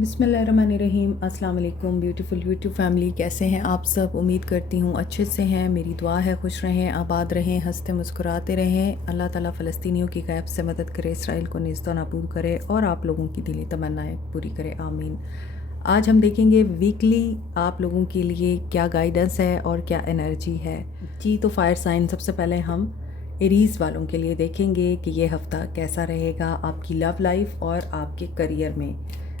बिस्मिल्लाहिर्रहमानिर्रहीम। अस्सलाम वालेकुम ब्यूटीफुल यूट्यूब फैमिली, कैसे हैं आप सब? उम्मीद करती हूँ अच्छे से हैं। मेरी दुआ है खुश रहें, आबाद रहें, हंसते मुस्कुराते रहें। अल्लाह ताला फ़लस्तीनियों की गैब से मदद करे, इसराइल को नेस्तौ नाबूद करे और आप लोगों की दिली तमन्नाएं पूरी करे, आमीन। आज हम देखेंगे वीकली आप लोगों के लिए क्या गाइडेंस है और क्या एनर्जी है जी। तो फायर साइन सबसे पहले हम एरीज़ वालों के लिए देखेंगे कि ये हफ़्ता कैसा रहेगा आपकी लव लाइफ और आपके करियर में।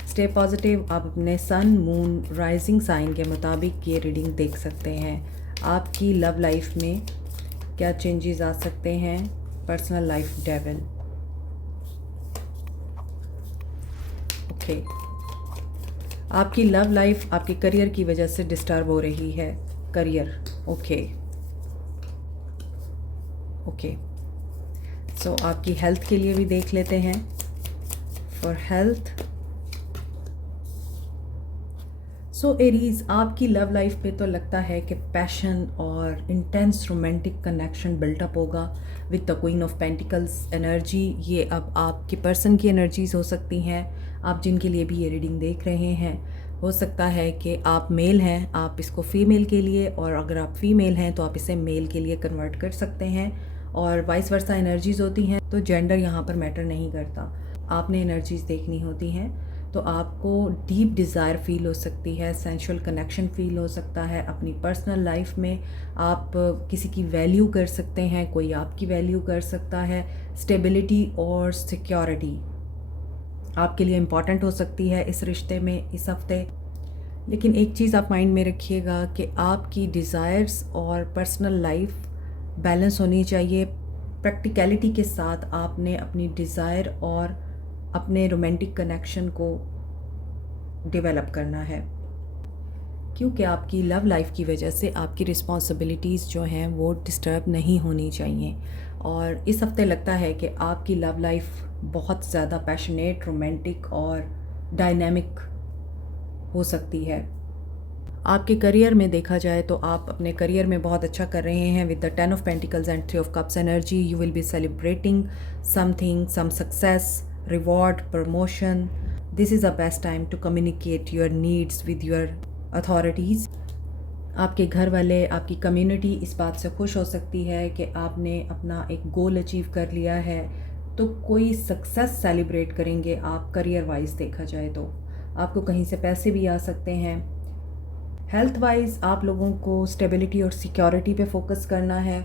Stay positive. आप अपने सन मून राइजिंग साइन के मुताबिक ये रीडिंग देख सकते हैं। आपकी लव लाइफ में क्या चेंजेस आ सकते हैं। Personal life devil. ओके, आपकी लव लाइफ आपके करियर की वजह से डिस्टर्ब हो रही है। Career okay okay. सो आपकी हेल्थ के लिए भी देख लेते हैं। फॉर हेल्थ, सो एरीज़, आपकी लव लाइफ पे तो लगता है कि पैशन और इंटेंस रोमांटिक कनेक्शन बिल्टअप होगा with the queen of pentacles energy. ये अब आपके पर्सन की एनर्जीज हो सकती हैं, आप जिनके लिए भी ये रीडिंग देख रहे हैं। हो सकता है कि आप मेल हैं, आप इसको फीमेल के लिए, और अगर आप फीमेल हैं तो आप इसे मेल के लिए कन्वर्ट कर सकते हैं। और वाइस वर्सा एनर्जीज़ होती हैं, तो जेंडर यहाँ पर मैटर नहीं करता। आपने एनर्जीज़ देखनी होती हैं। तो आपको डीप डिज़ायर फील हो सकती है, सेंशुअल कनेक्शन फील हो सकता है अपनी पर्सनल लाइफ में। आप किसी की वैल्यू कर सकते हैं, कोई आपकी वैल्यू कर सकता है। स्टेबिलिटी और सिक्योरिटी आपके लिए इम्पॉर्टेंट हो सकती है इस रिश्ते में इस हफ्ते। लेकिन एक चीज़ आप माइंड में रखिएगा कि आपकी डिज़ायर्स और पर्सनल लाइफ बैलेंस होनी चाहिए। प्रैक्टिकलिटी के साथ आपने अपनी डिज़ायर और अपने रोमांटिक कनेक्शन को डेवलप करना है, क्योंकि आपकी लव लाइफ की वजह से आपकी रिस्पॉन्सिबिलिटीज़ जो हैं वो डिस्टर्ब नहीं होनी चाहिए। और इस हफ्ते लगता है कि आपकी लव लाइफ बहुत ज़्यादा पैशनेट, रोमांटिक और डायनामिक हो सकती है। आपके करियर में देखा जाए तो आप अपने करियर में बहुत अच्छा कर रहे हैं with the 10 of pentacles and 3 of cups energy. You will be celebrating something, some success, reward, promotion. This is the best time to communicate your needs with your authorities. आपके घर वाले, आपकी कम्युनिटी इस बात से खुश हो सकती है कि आपने अपना एक गोल अचीव कर लिया है, तो कोई सक्सेस सेलिब्रेट करेंगे आप। करियर वाइज देखा जाए तो आपको कहीं से पैसे भी आ सकते हैं। हेल्थ वाइज आप लोगों को स्टेबिलिटी और सिक्योरिटी पे फोकस करना है,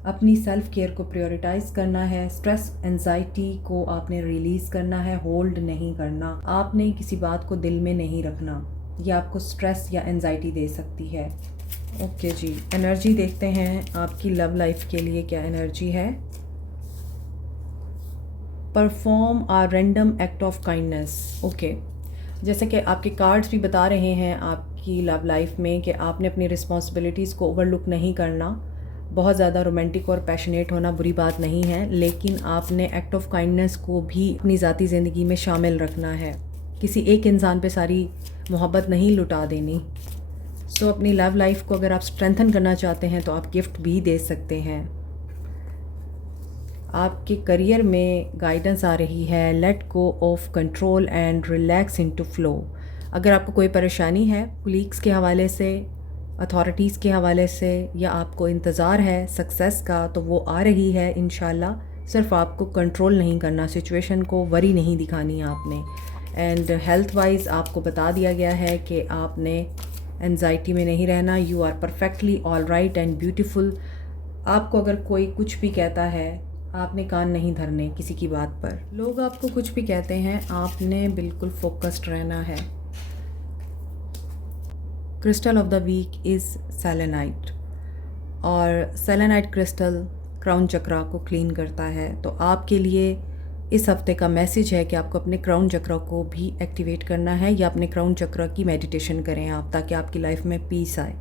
अपनी सेल्फ केयर को प्रायोरिटाइज़ करना है। स्ट्रेस एंजाइटी को आपने रिलीज़ करना है, होल्ड नहीं करना। आपने किसी बात को दिल में नहीं रखना, ये आपको स्ट्रेस या एंजाइटी दे सकती है। ओके जी, एनर्जी देखते हैं आपकी लव लाइफ के लिए क्या एनर्जी है। Perform a random act of kindness. Okay, जैसे कि आपके कार्ड्स भी बता रहे हैं आपकी लव लाइफ में कि आपने अपनी रिस्पॉन्सिबिलिटीज़ को ओवरलुक नहीं करना। बहुत ज़्यादा रोमांटिक और पैशनेट होना बुरी बात नहीं है, लेकिन आपने एक्ट ऑफ काइंडनेस को भी अपनी ज़ाती ज़िंदगी में शामिल रखना है। किसी एक इंसान पे सारी मोहब्बत नहीं लुटा देनी। सो अपनी लव लाइफ को अगर आप स्ट्रेंथन करना चाहते हैं तो आप गिफ्ट भी दे सकते हैं। आपके करियर में गाइडेंस आ रही है, let go of control and relax into flow. अगर आपको कोई परेशानी है कुलीग्स के हवाले से, अथॉरिटीज़ के हवाले से, या आपको इंतज़ार है सक्सेस का, तो वो आ रही है इंशाल्लाह। सिर्फ आपको कंट्रोल नहीं करना, सिचुएशन को वरी नहीं दिखानी आपने। एंड हेल्थ वाइज आपको बता दिया गया है कि आपने एंजाइटी में नहीं रहना। You are perfectly all right and beautiful. आपको अगर कोई कुछ भी कहता है, आपने कान नहीं धरने किसी की बात पर। लोग आपको कुछ भी कहते हैं, आपने बिल्कुल फोकस्ड रहना है। Crystal of the week is selenite, और सेलेनाइट क्रिस्टल क्राउन चक्रा को क्लीन करता है। तो आपके लिए इस हफ्ते का मैसेज है कि आपको अपने क्राउन चक्रा को भी एक्टिवेट करना है, या अपने क्राउन चक्रा की मेडिटेशन करें आप, ताकि आपकी लाइफ में पीस आए।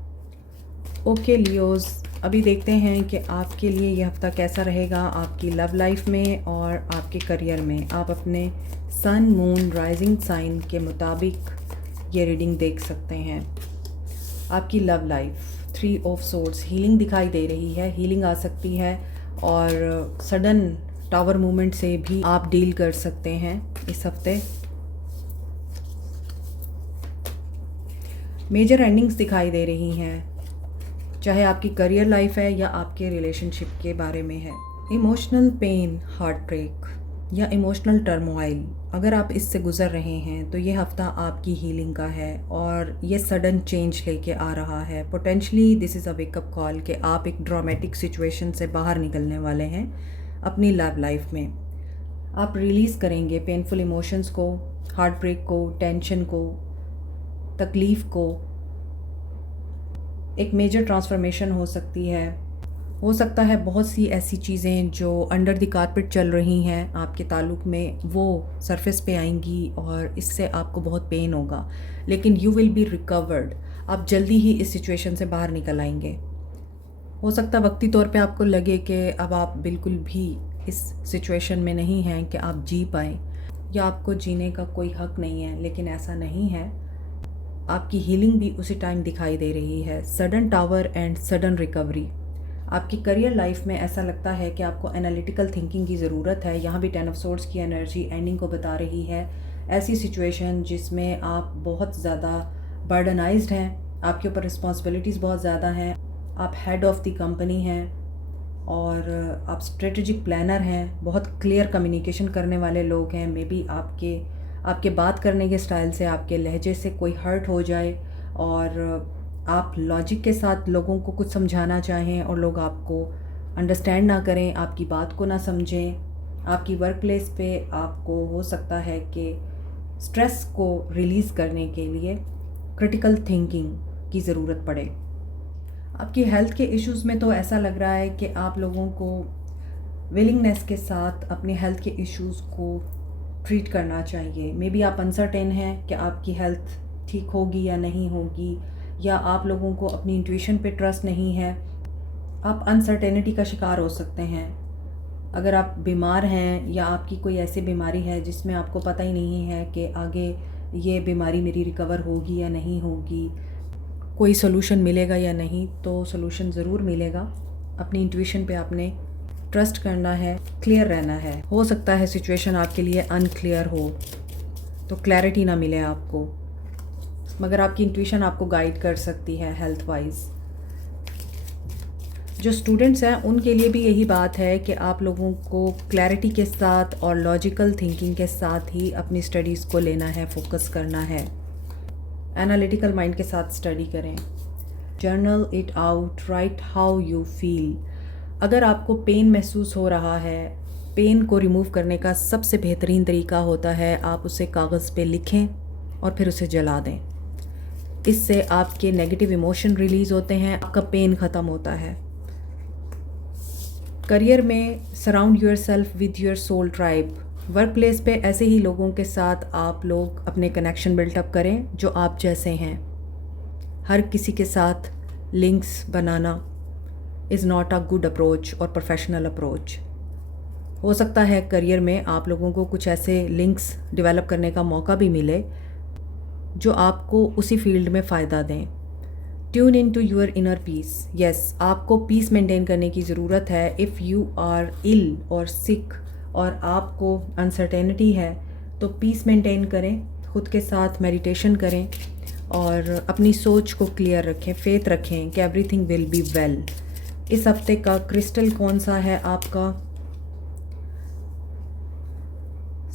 ओके लियोज़, अभी देखते हैं कि आपके लिए यह हफ्ता कैसा रहेगा आपकी लव लाइफ में और आपके करियर में। आप अपने सन मून राइजिंग साइन के मुताबिक ये रीडिंग देख सकते हैं। आपकी love life 3 of swords, healing दिखाई दे रही है। हीलिंग आ सकती है और सडन टावर मूवमेंट से भी आप डील कर सकते हैं इस हफ्ते। मेजर एंडिंग्स दिखाई दे रही हैं, चाहे आपकी करियर लाइफ है या आपके रिलेशनशिप के बारे में है। इमोशनल पेन, हार्ट ब्रेक या इमोशनल टर्मोइल, अगर आप इससे गुज़र रहे हैं तो ये हफ़्ता आपकी हीलिंग का है और ये सडन चेंज लेके आ रहा है। Potentially this is a wake up call कि आप एक ड्रामेटिक सिचुएशन से बाहर निकलने वाले हैं अपनी लव लाइफ में। आप रिलीज़ करेंगे पेनफुल इमोशंस को, हार्ट ब्रेक को, टेंशन को, तकलीफ़ को। एक मेजर ट्रांसफॉर्मेशन हो सकती है। हो सकता है बहुत सी ऐसी चीज़ें जो अंडर द कारपेट चल रही हैं आपके ताल्लुक़ में, वो सरफेस पे आएंगी और इससे आपको बहुत पेन होगा, लेकिन यू विल बी रिकवर्ड। आप जल्दी ही इस सिचुएशन से बाहर निकल आएंगे। हो सकता है वक्ती तौर पे आपको लगे कि अब आप बिल्कुल भी इस सिचुएशन में नहीं हैं कि आप जी पाएँ या आपको जीने का कोई हक़ नहीं है, लेकिन ऐसा नहीं है। आपकी हीलिंग भी उसी टाइम दिखाई दे रही है। Sudden tower and sudden recovery. आपकी करियर लाइफ में ऐसा लगता है कि आपको एनालिटिकल थिंकिंग की ज़रूरत है। यहाँ भी 10 ऑफ सोर्ड्स की एनर्जी एंडिंग को बता रही है। ऐसी सिचुएशन जिसमें आप बहुत ज़्यादा बर्डनाइज्ड हैं, आपके ऊपर रिस्पॉन्सिबिलिटीज़ बहुत ज़्यादा हैं, आप हेड ऑफ़ द कंपनी हैं और आप स्ट्रेटजिक प्लानर हैं, बहुत क्लियर कम्युनिकेशन करने वाले लोग हैं। मे बी आपके बात करने के स्टाइल से, आपके लहजे से कोई हर्ट हो जाए और आप लॉजिक के साथ लोगों को कुछ समझाना चाहें और लोग आपको अंडरस्टैंड ना करें, आपकी बात को ना समझें। आपकी वर्क प्लेस पे आपको हो सकता है कि स्ट्रेस को रिलीज़ करने के लिए क्रिटिकल थिंकिंग की ज़रूरत पड़े। आपकी हेल्थ के इश्यूज़ में तो ऐसा लग रहा है कि आप लोगों को विलिंगनेस के साथ अपने हेल्थ के इश्यूज़ को ट्रीट करना चाहिए। मे बी आप अनसर्टेन हैं कि आपकी हेल्थ ठीक होगी या नहीं होगी, या आप लोगों को अपनी इंट्यूशन पे ट्रस्ट नहीं है। आप अनसर्टेनिटी का शिकार हो सकते हैं। अगर आप बीमार हैं या आपकी कोई ऐसी बीमारी है जिसमें आपको पता ही नहीं है कि आगे ये बीमारी मेरी रिकवर होगी या नहीं होगी, कोई सोल्यूशन मिलेगा या नहीं, तो सोल्यूशन ज़रूर मिलेगा। अपनी इंट्यूशन पे आपने ट्रस्ट करना है, क्लियर रहना है। हो सकता है सिचुएशन आपके लिए अनक्लियर हो तो क्लैरिटी ना मिले आपको, मगर आपकी इंट्यूशन आपको गाइड कर सकती है हेल्थ वाइज। जो स्टूडेंट्स हैं उनके लिए भी यही बात है कि आप लोगों को क्लैरिटी के साथ और लॉजिकल थिंकिंग के साथ ही अपनी स्टडीज़ को लेना है, फोकस करना है। एनालिटिकल माइंड के साथ स्टडी करें। Journal it out, right how you feel. अगर आपको पेन महसूस हो रहा है, पेन को रिमूव करने का सबसे बेहतरीन तरीका होता है आप उसे कागज़ पे लिखें और फिर उसे जला दें। इससे आपके नेगेटिव इमोशन रिलीज़ होते हैं, आपका पेन ख़त्म होता है। करियर में surround yourself with your soul tribe. Workplace पे ऐसे ही लोगों के साथ आप लोग अपने कनेक्शन बिल्टअप करें जो आप जैसे हैं। हर किसी के साथ links banana is not a good approach और प्रोफेशनल अप्रोच। हो सकता है करियर में आप लोगों को कुछ ऐसे लिंक्स डेवलप करने का मौका भी मिले जो आपको उसी फील्ड में फ़ायदा दें। Tune in to your inner peace. Yes, आपको पीस मेंटेन करने की ज़रूरत है। इफ़ यू आर इल और सिक और आपको अनसर्टेनिटी है तो पीस मेंटेन करें, खुद के साथ मेडिटेशन करें और अपनी सोच को क्लियर रखें, फेथ रखें कि एवरीथिंग विल बी वेल। इस हफ्ते का क्रिस्टल कौन सा है आपका?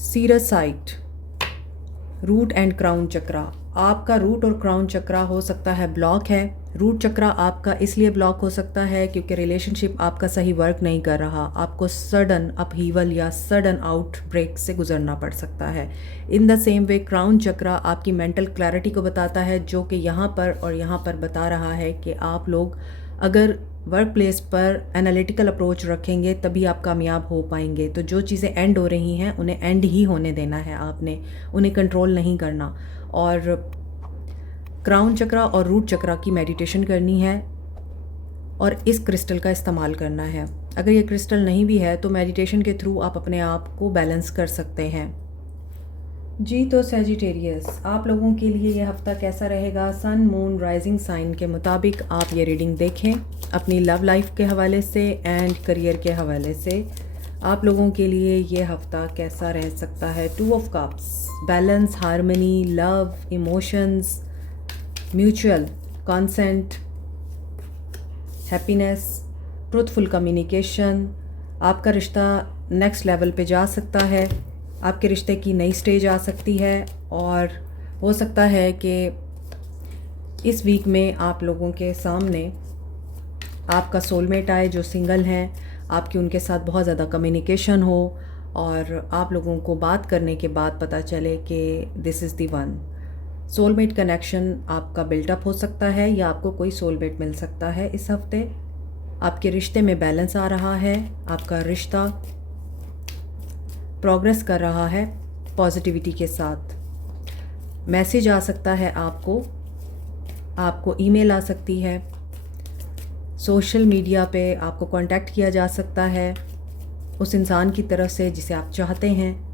सीरसाइट, रूट एंड क्राउन चक्रा। आपका रूट और क्राउन चक्रा हो सकता है ब्लॉक है। रूट चक्रा आपका इसलिए ब्लॉक हो सकता है क्योंकि रिलेशनशिप आपका सही वर्क नहीं कर रहा, आपको सडन अपहीवल या सडन आउट ब्रेक से गुजरना पड़ सकता है। In the same way crown chakra आपकी मेंटल क्लैरिटी को बताता है, जो कि यहाँ पर और यहाँ पर बता रहा है कि आप लोग अगर वर्क प्लेस पर एनालिटिकल अप्रोच रखेंगे तभी आप कामयाब हो पाएंगे। तो जो चीज़ें एंड हो रही हैं उन्हें एंड ही होने देना है, आपने उन्हें कंट्रोल नहीं करना। और क्राउन चक्रा और रूट चक्रा की मेडिटेशन करनी है और इस क्रिस्टल का इस्तेमाल करना है। अगर ये क्रिस्टल नहीं भी है तो मेडिटेशन के थ्रू आप अपने आप को बैलेंस कर सकते हैं। जी तो सैजिटेरियस, आप लोगों के लिए ये हफ़्ता कैसा रहेगा? सन, मून, राइजिंग साइन के मुताबिक आप ये रीडिंग देखें अपनी लव लाइफ के हवाले से एंड करियर के हवाले से। आप लोगों के लिए ये हफ़्ता कैसा रह सकता है? 2 of cups, balance, harmony, love, emotions, mutual consent, happiness, truthful communication. आपका रिश्ता नेक्स्ट लेवल पे जा सकता है, आपके रिश्ते की नई स्टेज आ सकती है और हो सकता है कि इस वीक में आप लोगों के सामने आपका सोलमेट आए जो सिंगल हैं, आपकी उनके साथ बहुत ज़्यादा कम्युनिकेशन हो और आप लोगों को बात करने के बाद पता चले कि this is the one. Soulmate connection आपका बिल्टअप हो सकता है या आपको कोई सोलमेट मिल सकता है इस हफ्ते। आपके रिश्ते में बैलेंस आ रहा है, आपका रिश्ता प्रोग्रेस कर रहा है पॉजिटिविटी के साथ। मैसेज आ सकता है आपको ईमेल आ सकती है, सोशल मीडिया पे आपको कांटेक्ट किया जा सकता है उस इंसान की तरफ से जिसे आप चाहते हैं।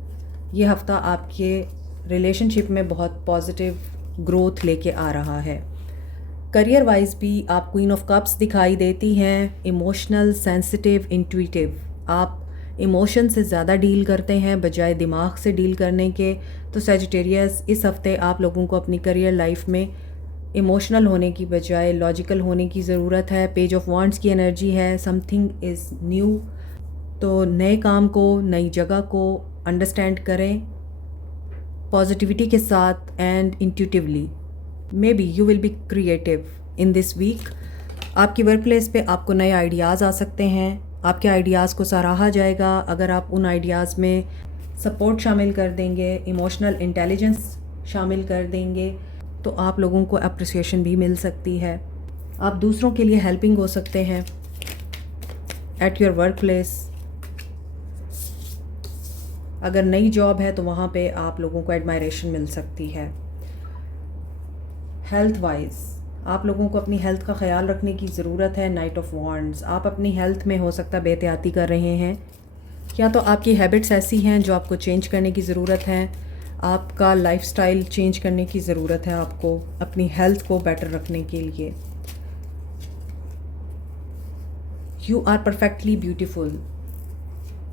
ये हफ़्ता आपके रिलेशनशिप में बहुत पॉजिटिव ग्रोथ लेके आ रहा है। करियर वाइज भी आप क्वीन ऑफ कप्स दिखाई देती हैं, इमोशनल, सेंसिटिव, इंट्यूटिव। आप इमोशन से ज़्यादा डील करते हैं बजाय दिमाग से डील करने के। तो सैजिटेरियस, इस हफ्ते आप लोगों को अपनी करियर लाइफ में इमोशनल होने की बजाय लॉजिकल होने की ज़रूरत है। पेज ऑफ वांड्स की एनर्जी है, समथिंग इज़ न्यू। तो नए काम को, नई जगह को अंडरस्टैंड करें पॉजिटिविटी के साथ and intuitively. Maybe you will be creative in this week. आपकी वर्क प्लेस पे आपको नए आइडियाज़ आ सकते हैं, आपके आइडियाज़ को सराहा जाएगा अगर आप उन आइडियाज़ में सपोर्ट शामिल कर देंगे, इमोशनल इंटेलिजेंस शामिल कर देंगे तो आप लोगों को अप्रिसिएशन भी मिल सकती है। आप दूसरों के लिए हेल्पिंग हो सकते हैं एट योर वर्क प्लेस। अगर नई जॉब है तो वहाँ पे आप लोगों को एडमायरेशन मिल सकती है। हेल्थ वाइज आप लोगों को अपनी हेल्थ का ख्याल रखने की ज़रूरत है। नाइट ऑफ वॉन्ड्स, आप अपनी हेल्थ में हो सकता है बेहतियाती कर रहे हैं, या तो आपकी हैबिट्स ऐसी हैं जो आपको चेंज करने की ज़रूरत है, आपका लाइफस्टाइल चेंज करने की ज़रूरत है आपको अपनी हेल्थ को बेटर रखने के लिए। यू आर परफेक्टली ब्यूटीफुल,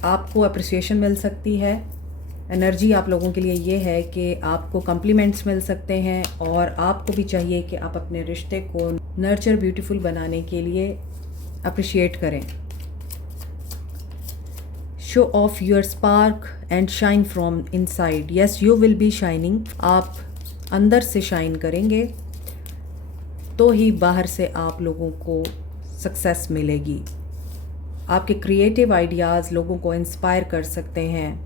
आपको अप्रिसिएशन मिल सकती है। एनर्जी आप लोगों के लिए ये है कि आपको कम्प्लीमेंट्स मिल सकते हैं और आपको भी चाहिए कि आप अपने रिश्ते को नर्चर, ब्यूटीफुल बनाने के लिए अप्रिशिएट करें। Show off your spark and shine from inside. Yes, you will B shining. आप अंदर से शाइन करेंगे तो ही बाहर से आप लोगों को सक्सेस मिलेगी। आपके क्रिएटिव आइडियाज़ लोगों को इंस्पायर कर सकते हैं।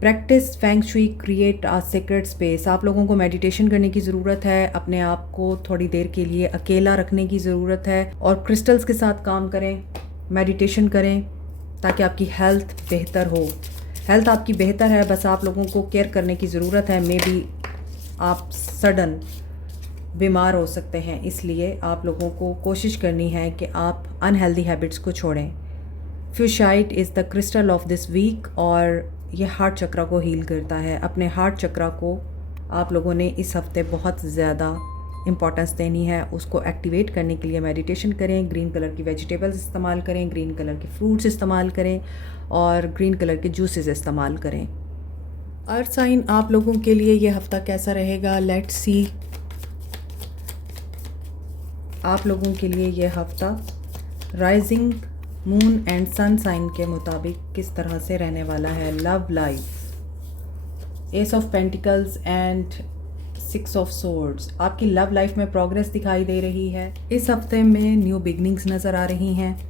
Practice feng shui, create a secret space. आप लोगों को मेडिटेशन करने की ज़रूरत है, अपने आप को थोड़ी देर के लिए अकेला रखने की ज़रूरत है और क्रिस्टल्स के साथ काम करें, मेडिटेशन करें ताकि आपकी हेल्थ बेहतर हो। हेल्थ आपकी बेहतर है, बस आप लोगों को केयर करने की ज़रूरत है। मे बी आप सडन बीमार हो सकते हैं, इसलिए आप लोगों को कोशिश करनी है कि आप अनहेल्दी हैबिट्स को छोड़ें। Fuchsite is the crystal of this week और ये हार्ट चक्रा को हील करता है। अपने हार्ट चक्रा को आप लोगों ने इस हफ्ते बहुत ज़्यादा इम्पॉर्टेंस देनी है। उसको एक्टिवेट करने के लिए मेडिटेशन करें, ग्रीन कलर की वेजिटेबल्स इस्तेमाल करें, ग्रीन कलर के फ्रूट्स इस्तेमाल करें और ग्रीन कलर के जूसेस इस्तेमाल करें। अर्थ साइन आप लोगों के लिए ये हफ़्ता कैसा रहेगा, लेट्स सी। आप लोगों के लिए ये हफ़्ता rising moon and sun sign के मुताबिक किस तरह से रहने वाला है। Love life, ace of pentacles and 6 of swords. आपकी लव लाइफ में प्रोग्रेस दिखाई दे रही है। इस हफ्ते में न्यू बिगनिंग्स नज़र आ रही हैं।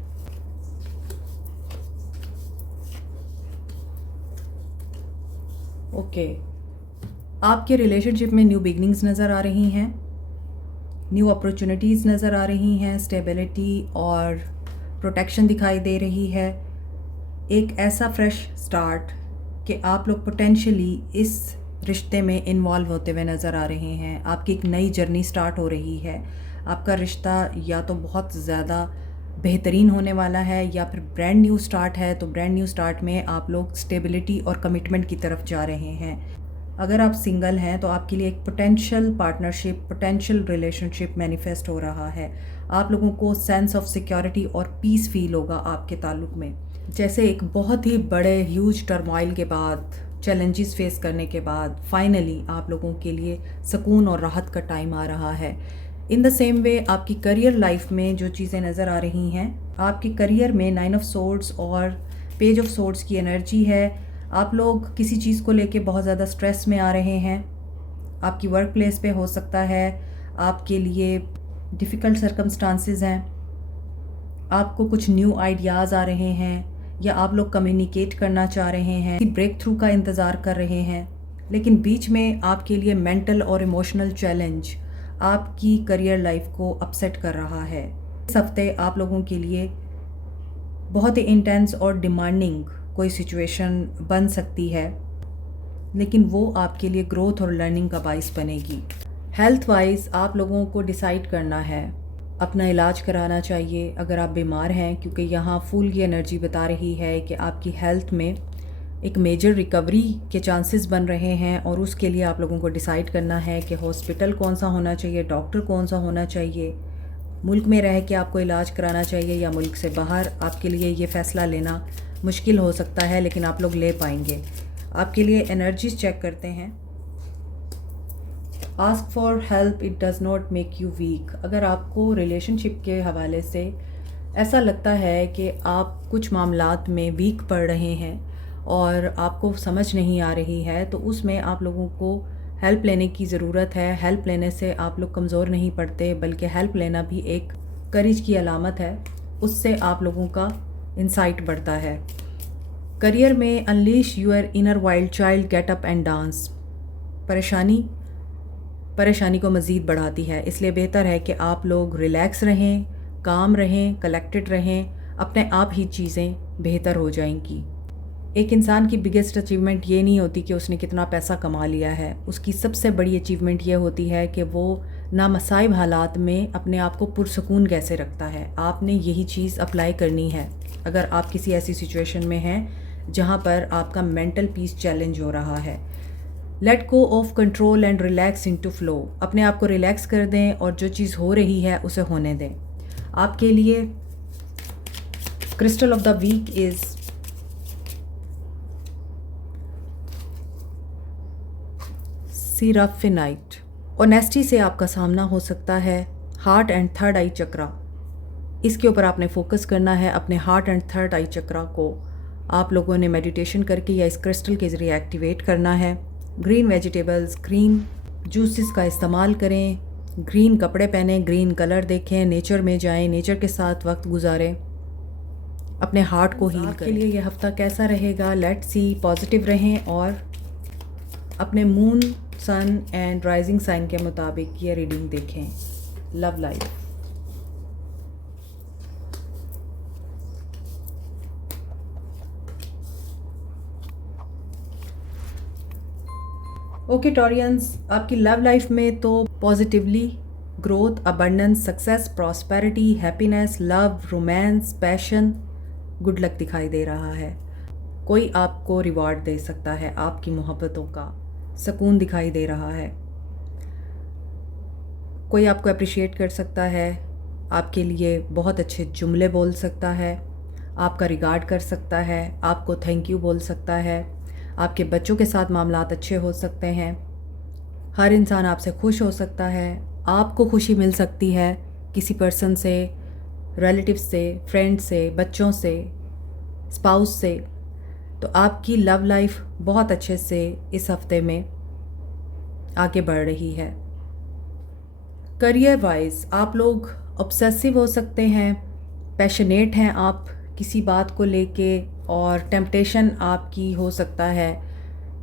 ओके, आपके रिलेशनशिप में न्यू बिगनिंग्स नज़र आ रही हैं, न्यू अपॉर्चुनिटीज़ नज़र आ रही हैं, स्टेबिलिटी और प्रोटेक्शन दिखाई दे रही है। एक ऐसा फ्रेश स्टार्ट कि आप लोग पोटेंशियली इस रिश्ते में इन्वॉल्व होते हुए नज़र आ रहे हैं। आपकी एक नई जर्नी स्टार्ट हो रही है। आपका रिश्ता या तो बहुत ज़्यादा बेहतरीन होने वाला है या फिर ब्रांड न्यू स्टार्ट है। तो ब्रांड न्यू स्टार्ट में आप लोग स्टेबिलिटी और कमिटमेंट की तरफ जा रहे हैं। अगर आप सिंगल हैं तो आपके लिए एक potential partnership, potential relationship manifest हो रहा है। आप लोगों को सेंस ऑफ सिक्योरिटी और पीस फील होगा आपके ताल्लुक़ में। जैसे एक बहुत ही बड़े ह्यूज टर्मोइल के बाद, चैलेंजेस फेस करने के बाद फाइनली आप लोगों के लिए सुकून और राहत का टाइम आ रहा है। इन द सेम वे आपकी करियर लाइफ में जो चीज़ें नज़र आ रही हैं, आपकी करियर में 9 ऑफ सोर्ड्स और पेज ऑफ सोर्ड्स की एनर्जी है। आप लोग किसी चीज़ को लेके बहुत ज़्यादा स्ट्रेस में आ रहे हैं। आपकी वर्क प्लेस पे हो सकता है आपके लिए डिफ़िकल्ट सर्कमस्टांसेस हैं, आपको कुछ न्यू आइडियाज़ आ रहे हैं, या आप लोग कम्युनिकेट करना चाह रहे हैं, ब्रेक थ्रू का इंतज़ार कर रहे हैं, लेकिन बीच में आपके लिए मेंटल और इमोशनल चैलेंज आपकी करियर लाइफ को अपसेट कर रहा है। इस हफ्ते आप लोगों के लिए बहुत ही इंटेंस और डिमांडिंग कोई सिचुएशन बन सकती है, लेकिन वो आपके लिए ग्रोथ और लर्निंग का बाइस बनेगी। हेल्थ वाइज आप लोगों को डिसाइड करना है, अपना इलाज कराना चाहिए अगर आप बीमार हैं, क्योंकि यहाँ फूल की एनर्जी बता रही है कि आपकी हेल्थ में एक मेजर रिकवरी के चांसेस बन रहे हैं, और उसके लिए आप लोगों को डिसाइड करना है कि हॉस्पिटल कौन सा होना चाहिए, डॉक्टर कौन सा होना चाहिए, मुल्क में रह के आपको इलाज कराना चाहिए या मुल्क से बाहर। आपके लिए ये फ़ैसला लेना मुश्किल हो सकता है, लेकिन आप लोग ले पाएंगे। आपके लिए एनर्जीज चेक करते हैं। Ask for help, it does not make you weak. अगर आपको रिलेशनशिप के हवाले से ऐसा लगता है कि आप कुछ मामलात में वीक पड़ रहे हैं और आपको समझ नहीं आ रही है, तो उसमें आप लोगों को हेल्प लेने की ज़रूरत है। हेल्प लेने से आप लोग कमज़ोर नहीं पड़ते, बल्कि हेल्प लेना भी एक करेज की अलामत है। उससे आप लोगों का इंसाइट बढ़ता है। करियर में unleash your inner wild child, get up and dance. परेशानी को मज़ीद बढ़ाती है, इसलिए बेहतर है कि आप लोग रिलैक्स रहें, काम रहें, कलेक्टेड रहें, अपने आप ही चीज़ें बेहतर हो जाएंगी। एक इंसान की बिगेस्ट अचीवमेंट ये नहीं होती कि उसने कितना पैसा कमा लिया है, उसकी सबसे बड़ी अचीवमेंट ये होती है कि वो नामसाइब हालात में अपने आप को पुरसकून कैसे रखता है। आपने यही चीज़ अप्लाई करनी है अगर आप किसी ऐसी सिचुएशन में हैं जहाँ पर आपका मेंटल पीस चैलेंज हो रहा है। Let go of control and relax into flow. अपने आप को रिलैक्स कर दें और जो चीज़ हो रही है उसे होने दें। आपके लिए crystal of the week is seraphinite. Honesty से आपका सामना हो सकता है। Heart and third eye chakra, इसके ऊपर आपने फोकस करना है। अपने heart and third eye chakra को आप लोगों ने मेडिटेशन करके या इस क्रिस्टल के ज़रिए एक्टिवेट करना है। ग्रीन वेजिटेबल्स, ग्रीन जूसेस का इस्तेमाल करें, ग्रीन कपड़े पहनें, ग्रीन कलर देखें, नेचर में जाएं, नेचर के साथ वक्त गुजारें, अपने हार्ट को हील करें। के लिए ये हफ्ता कैसा रहेगा, लेट्स सी। पॉजिटिव रहें और अपने moon, sun and rising sign के मुताबिक ये रीडिंग देखें। Love life. ओके टॉरियंस, आपकी लव लाइफ में तो positively growth, abundance, success, prosperity, happiness, love, romance, passion, good luck दिखाई दे रहा है। कोई आपको रिवॉर्ड दे सकता है, आपकी मोहब्बतों का सुकून दिखाई दे रहा है। कोई आपको अप्रिशिएट कर सकता है, आपके लिए बहुत अच्छे जुमले बोल सकता है, आपका रिगार्ड कर सकता है, आपको थैंक यू बोल सकता है। आपके बच्चों के साथ मामलात अच्छे हो सकते हैं। हर इंसान आपसे खुश हो सकता है। आपको खुशी मिल सकती है किसी पर्सन से, रिलेटिव से, फ्रेंड से, बच्चों से, स्पाउस से। तो आपकी लव लाइफ बहुत अच्छे से इस हफ्ते में आगे बढ़ रही है। करियर वाइज आप लोग ऑब्सेसिव हो सकते हैं, पैशनेट हैं आप किसी बात को लेके, और टेम्पटेशन आपकी हो सकता है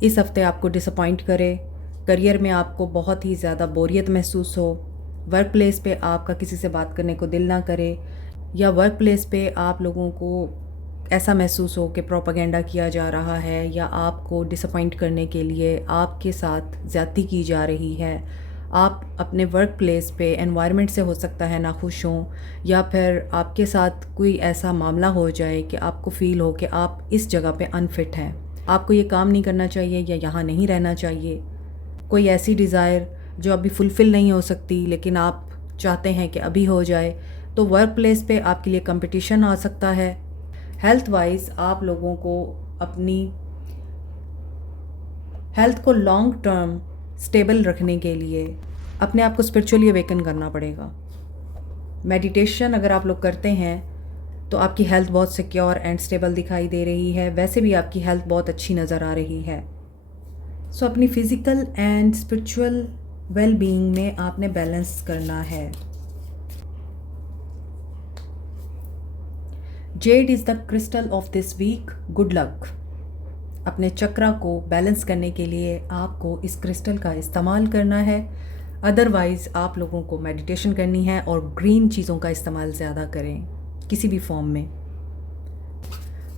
इस हफ्ते आपको डिसअपॉइंट करे। करियर में आपको बहुत ही ज़्यादा बोरियत महसूस हो, वर्क प्लेस पे आपका किसी से बात करने को दिल ना करे, या वर्क प्लेस पे आप लोगों को ऐसा महसूस हो कि प्रोपेगेंडा किया जा रहा है, या आपको डिसअपॉइंट करने के लिए आपके साथ ज़्यादती की जा रही है। आप अपने वर्क प्लेस पे एनवायरनमेंट से हो सकता है नाखुश हों, या फिर आपके साथ कोई ऐसा मामला हो जाए कि आपको फ़ील हो कि आप इस जगह पे अनफिट हैं, आपको ये काम नहीं करना चाहिए या यहाँ नहीं रहना चाहिए। कोई ऐसी डिज़ायर जो अभी फुलफ़िल नहीं हो सकती लेकिन आप चाहते हैं कि अभी हो जाए, तो वर्क प्लेस पे आपके लिए कंपटीशन आ सकता है। हेल्थ वाइज आप लोगों को अपनी हेल्थ को लॉन्ग टर्म स्टेबल रखने के लिए अपने आप को स्पिरिचुअली अवेकन करना पड़ेगा। मेडिटेशन अगर आप लोग करते हैं तो आपकी हेल्थ बहुत सिक्योर एंड स्टेबल दिखाई दे रही है। वैसे भी आपकी हेल्थ बहुत अच्छी नज़र आ रही है। सो अपनी physical and spiritual well being में आपने बैलेंस करना है। Jade is the crystal of this week, good luck. अपने चक्रा को बैलेंस करने के लिए आपको इस क्रिस्टल का इस्तेमाल करना है। अदरवाइज़ आप लोगों को मेडिटेशन करनी है और ग्रीन चीज़ों का इस्तेमाल ज़्यादा करें किसी भी फॉर्म में।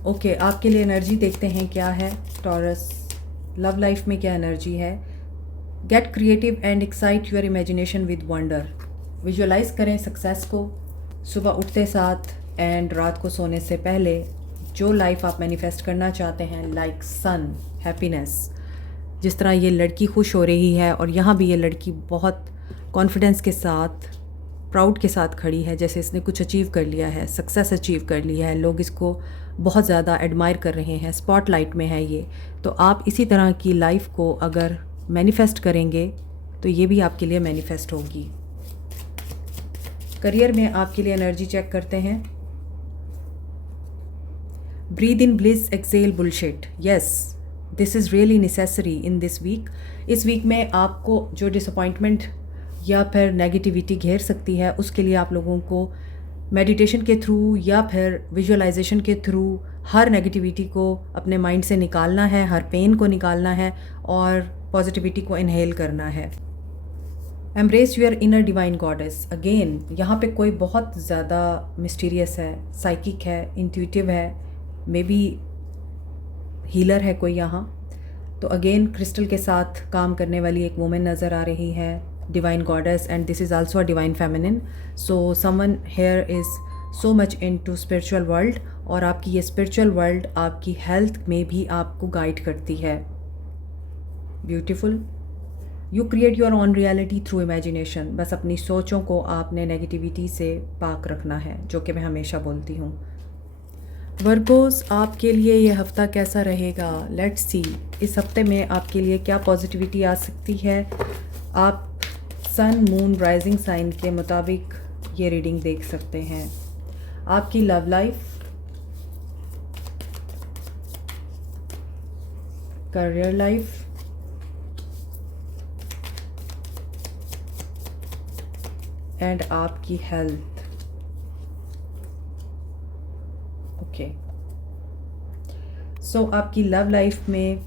ओके, आपके लिए एनर्जी देखते हैं क्या है। टॉरस, लव लाइफ में क्या एनर्जी है। Get creative and excite your imagination with wonder. Visualize करें सक्सेस को सुबह उठते साथ एंड रात को सोने से पहले। जो लाइफ आप मैनिफेस्ट करना चाहते हैं, लाइक सन, हैप्पीनेस। जिस तरह ये लड़की खुश हो रही है और यहाँ भी ये लड़की बहुत कॉन्फिडेंस के साथ, प्राउड के साथ खड़ी है, जैसे इसने कुछ अचीव कर लिया है, सक्सेस अचीव कर लिया है। लोग इसको बहुत ज़्यादा एडमायर कर रहे हैं, स्पॉटलाइट में है ये। तो आप इसी तरह की लाइफ को अगर मैनिफेस्ट करेंगे तो ये भी आपके लिए मैनिफेस्ट होगी। करियर में आपके लिए एनर्जी चेक करते हैं। Breathe in bliss, exhale bullshit. Yes, this is really necessary in this week. इस वीक में आपको जो डिसअपॉइंटमेंट या फिर नेगेटिविटी घेर सकती है, उसके लिए आप लोगों को मेडिटेशन के थ्रू या फिर विजुअलाइजेशन के थ्रू हर नेगेटिविटी को अपने माइंड से निकालना है, हर पेन को निकालना है और पॉजिटिविटी को इनहेल करना है। Embrace your inner divine goddess. Again यहाँ पे कोई बहुत ज़्यादा मिस्टीरियस है, साइकिक है, इंट्यूटिव है, मे बी हीलर है कोई यहाँ। तो अगेन क्रिस्टल के साथ काम करने वाली एक वुमेन नज़र आ रही है, divine goddess, and this is also a divine feminine. So someone here is so much into spiritual world, और आपकी ये स्पिरिचुअल वर्ल्ड आपकी हेल्थ में भी आपको गाइड करती है। Beautiful. You create your own reality through imagination. बस अपनी सोचों को आपने नेगेटिविटी से पाक रखना है, जो कि मैं हमेशा बोलती हूँ। वर्गोस, आपके लिए ये हफ़्ता कैसा रहेगा? लेट्स सी, इस हफ्ते में आपके लिए क्या पॉजिटिविटी आ सकती है। आप सन, मून, राइजिंग साइन के मुताबिक ये रीडिंग देख सकते हैं। आपकी love life, career life, and आपकी हेल्थ। ओके, सो आपकी लव लाइफ में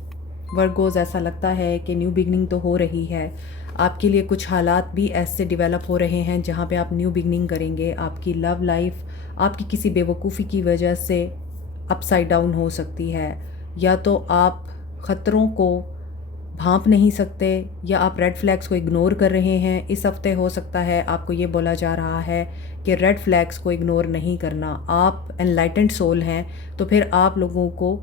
वर्गोज ऐसा लगता है कि न्यू बिगनिंग तो हो रही है। आपके लिए कुछ हालात भी ऐसे डेवलप हो रहे हैं जहाँ पे आप न्यू बिगनिंग करेंगे। आपकी लव लाइफ आपकी किसी बेवकूफ़ी की वजह से अपसाइड डाउन हो सकती है, या तो आप ख़तरों को भांप नहीं सकते, या आप रेड फ्लैग्स को इग्नोर कर रहे हैं। इस हफ्ते हो सकता है आपको ये बोला जा रहा है कि रेड फ्लैग्स को इग्नोर नहीं करना। आप एनलाइटेंड सोल हैं, तो फिर आप लोगों को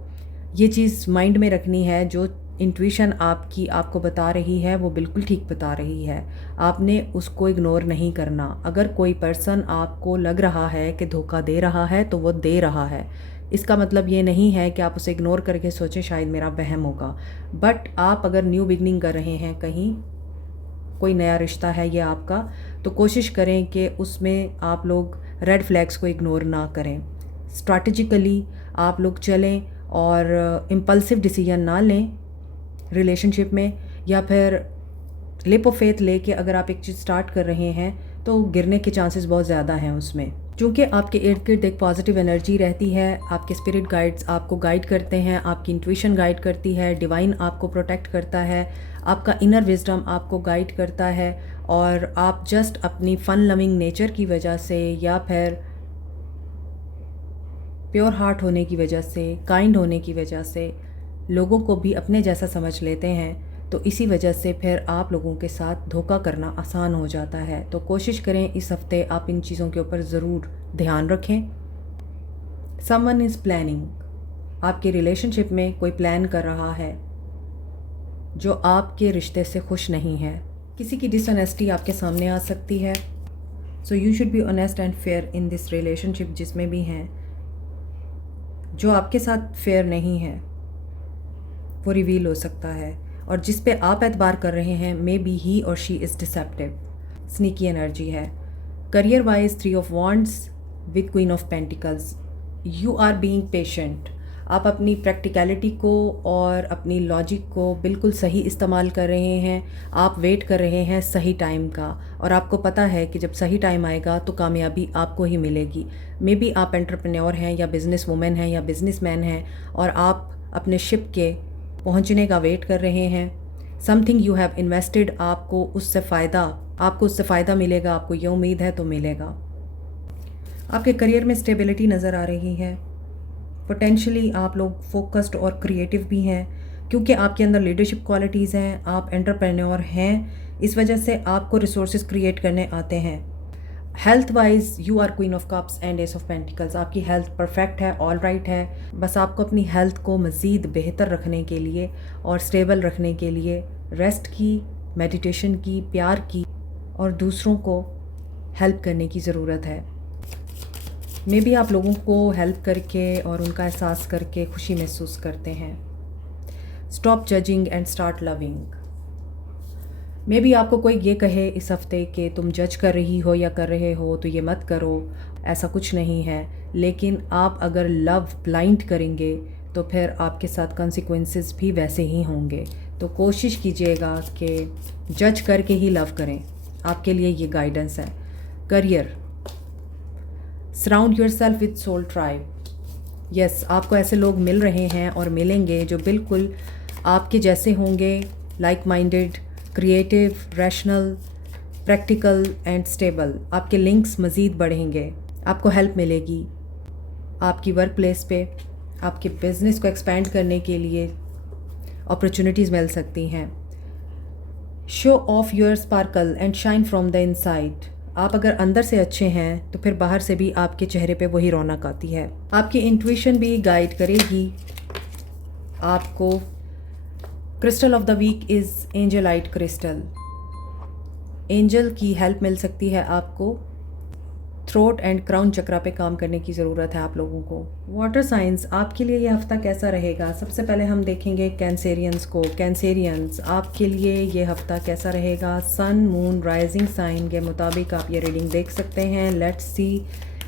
ये चीज़ माइंड में रखनी है, जो इंट्यूशन आपकी आपको बता रही है वो बिल्कुल ठीक बता रही है। आपने उसको इग्नोर नहीं करना। अगर कोई पर्सन आपको लग रहा है कि धोखा दे रहा है तो वो दे रहा है। इसका मतलब ये नहीं है कि आप उसे इग्नोर करके सोचें शायद मेरा वहम होगा। बट आप अगर न्यू बिगनिंग कर रहे हैं, कहीं कोई नया रिश्ता है ये आपका, तो कोशिश करें कि उसमें आप लोग रेड फ्लैग्स को इग्नोर ना करें। स्ट्रैटेजिकली आप लोग चलें और इम्पल्सिव डिसीजन ना लें रिलेशनशिप में, या फिर लिप ऑफ फेथ लेके अगर आप एक चीज़ स्टार्ट कर रहे हैं तो गिरने के चांसेस बहुत ज़्यादा हैं उसमें। क्योंकि आपके इर्द गिर्द एक पॉजिटिव एनर्जी रहती है, आपके स्पिरिट गाइड्स आपको गाइड करते हैं, आपकी इंट्यूशन गाइड करती है, डिवाइन आपको प्रोटेक्ट करता है, आपका इनर विजडम आपको गाइड करता है, और आप जस्ट अपनी फन लविंग नेचर की वजह से या फिर प्योर हार्ट होने की वजह से, काइंड होने की वजह से लोगों को भी अपने जैसा समझ लेते हैं। तो इसी वजह से फिर आप लोगों के साथ धोखा करना आसान हो जाता है। तो कोशिश करें इस हफ्ते आप इन चीज़ों के ऊपर ज़रूर ध्यान रखें। समवन इज़ प्लानिंग, आपके रिलेशनशिप में कोई प्लान कर रहा है जो आपके रिश्ते से खुश नहीं है। किसी की डिसऑनेस्टी आपके सामने आ सकती है। So you should be honest and fair in this relationship, जिसमें भी हैं। जो आपके साथ फेयर नहीं है वो रिवील हो सकता है, और जिस पे आप एतबार कर रहे हैं मे बी ही और she is deceptive, sneaky energy है। Career wise 3 of wands with queen of pentacles, you are being patient. आप अपनी प्रैक्टिकलिटी को और अपनी लॉजिक को बिल्कुल सही इस्तेमाल कर रहे हैं। आप वेट कर रहे हैं सही टाइम का, और आपको पता है कि जब सही टाइम आएगा तो कामयाबी आपको ही मिलेगी। मे बी आप एंटरप्रेन्योर हैं या बिज़नेस वुमेन हैं या बिज़नेसमैन हैं, और आप अपने शिप के पहुंचने का वेट कर रहे हैं। समथिंग यू हैव इन्वेस्टेड, आपको उससे फ़ायदा मिलेगा, आपको ये उम्मीद है तो मिलेगा। आपके करियर में स्टेबिलिटी नज़र आ रही है। पोटेंशली आप लोग फोकस्ड और क्रिएटिव भी हैं, क्योंकि आपके अंदर लीडरशिप क्वालिटीज़ हैं, आप एंटरप्रेन्योर हैं, इस वजह से आपको रिसोर्सेज क्रिएट करने आते हैं। Health wise you are queen of cups and ace of pentacles, आपकी हेल्थ परफेक्ट है, ऑल राइट है। बस आपको अपनी हेल्थ को मज़ीद बेहतर रखने के लिए और स्टेबल रखने के लिए रेस्ट की, मेडिटेशन की, प्यार की और दूसरों को हेल्प करने की ज़रूरत है। मे बी आप लोगों को हेल्प करके और उनका एहसास करके खुशी महसूस करते हैं। Stop judging and start loving, may be आपको कोई ये कहे इस हफ्ते कि तुम जज कर रही हो या कर रहे हो तो ये मत करो, ऐसा कुछ नहीं है। लेकिन आप अगर लव ब्लाइंड करेंगे तो फिर आपके साथ कॉन्सिक्वेंसेस भी वैसे ही होंगे। तो कोशिश कीजिएगा कि जज करके ही लव करें, आपके लिए ये गाइडेंस है। Career, surround yourself with soul tribe, yes, आपको ऐसे लोग मिल रहे हैं और मिलेंगे जो बिल्कुल आपके जैसे होंगे, like minded, creative, rational, practical and stable. आपके लिंक्स मज़ीद बढ़ेंगे, आपको हेल्प मिलेगी आपकी वर्क प्लेस पे, आपके बिज़नेस को एक्सपेंड करने के लिए अपॉर्चुनिटीज़ मिल सकती हैं। Show off your sparkle and shine from the inside, आप अगर अंदर से अच्छे हैं तो फिर बाहर से भी आपके चेहरे पे वही रौनक आती है। आपकी इंट्यूशन भी गाइड करेगी आपको। Crystal of the week is angelite crystal, angel की हेल्प मिल सकती है आपको। थ्रोट एंड क्राउन चक्रा पे काम करने की ज़रूरत है आप लोगों को। वाटर साइंस, आपके लिए ये हफ़्ता कैसा रहेगा? सबसे पहले हम देखेंगे कैंसेरियंस को। कैंसेरियंस, आपके लिए ये हफ़्ता कैसा रहेगा? सन, मून, राइजिंग साइन के मुताबिक आप ये रीडिंग देख सकते हैं। लेट्स सी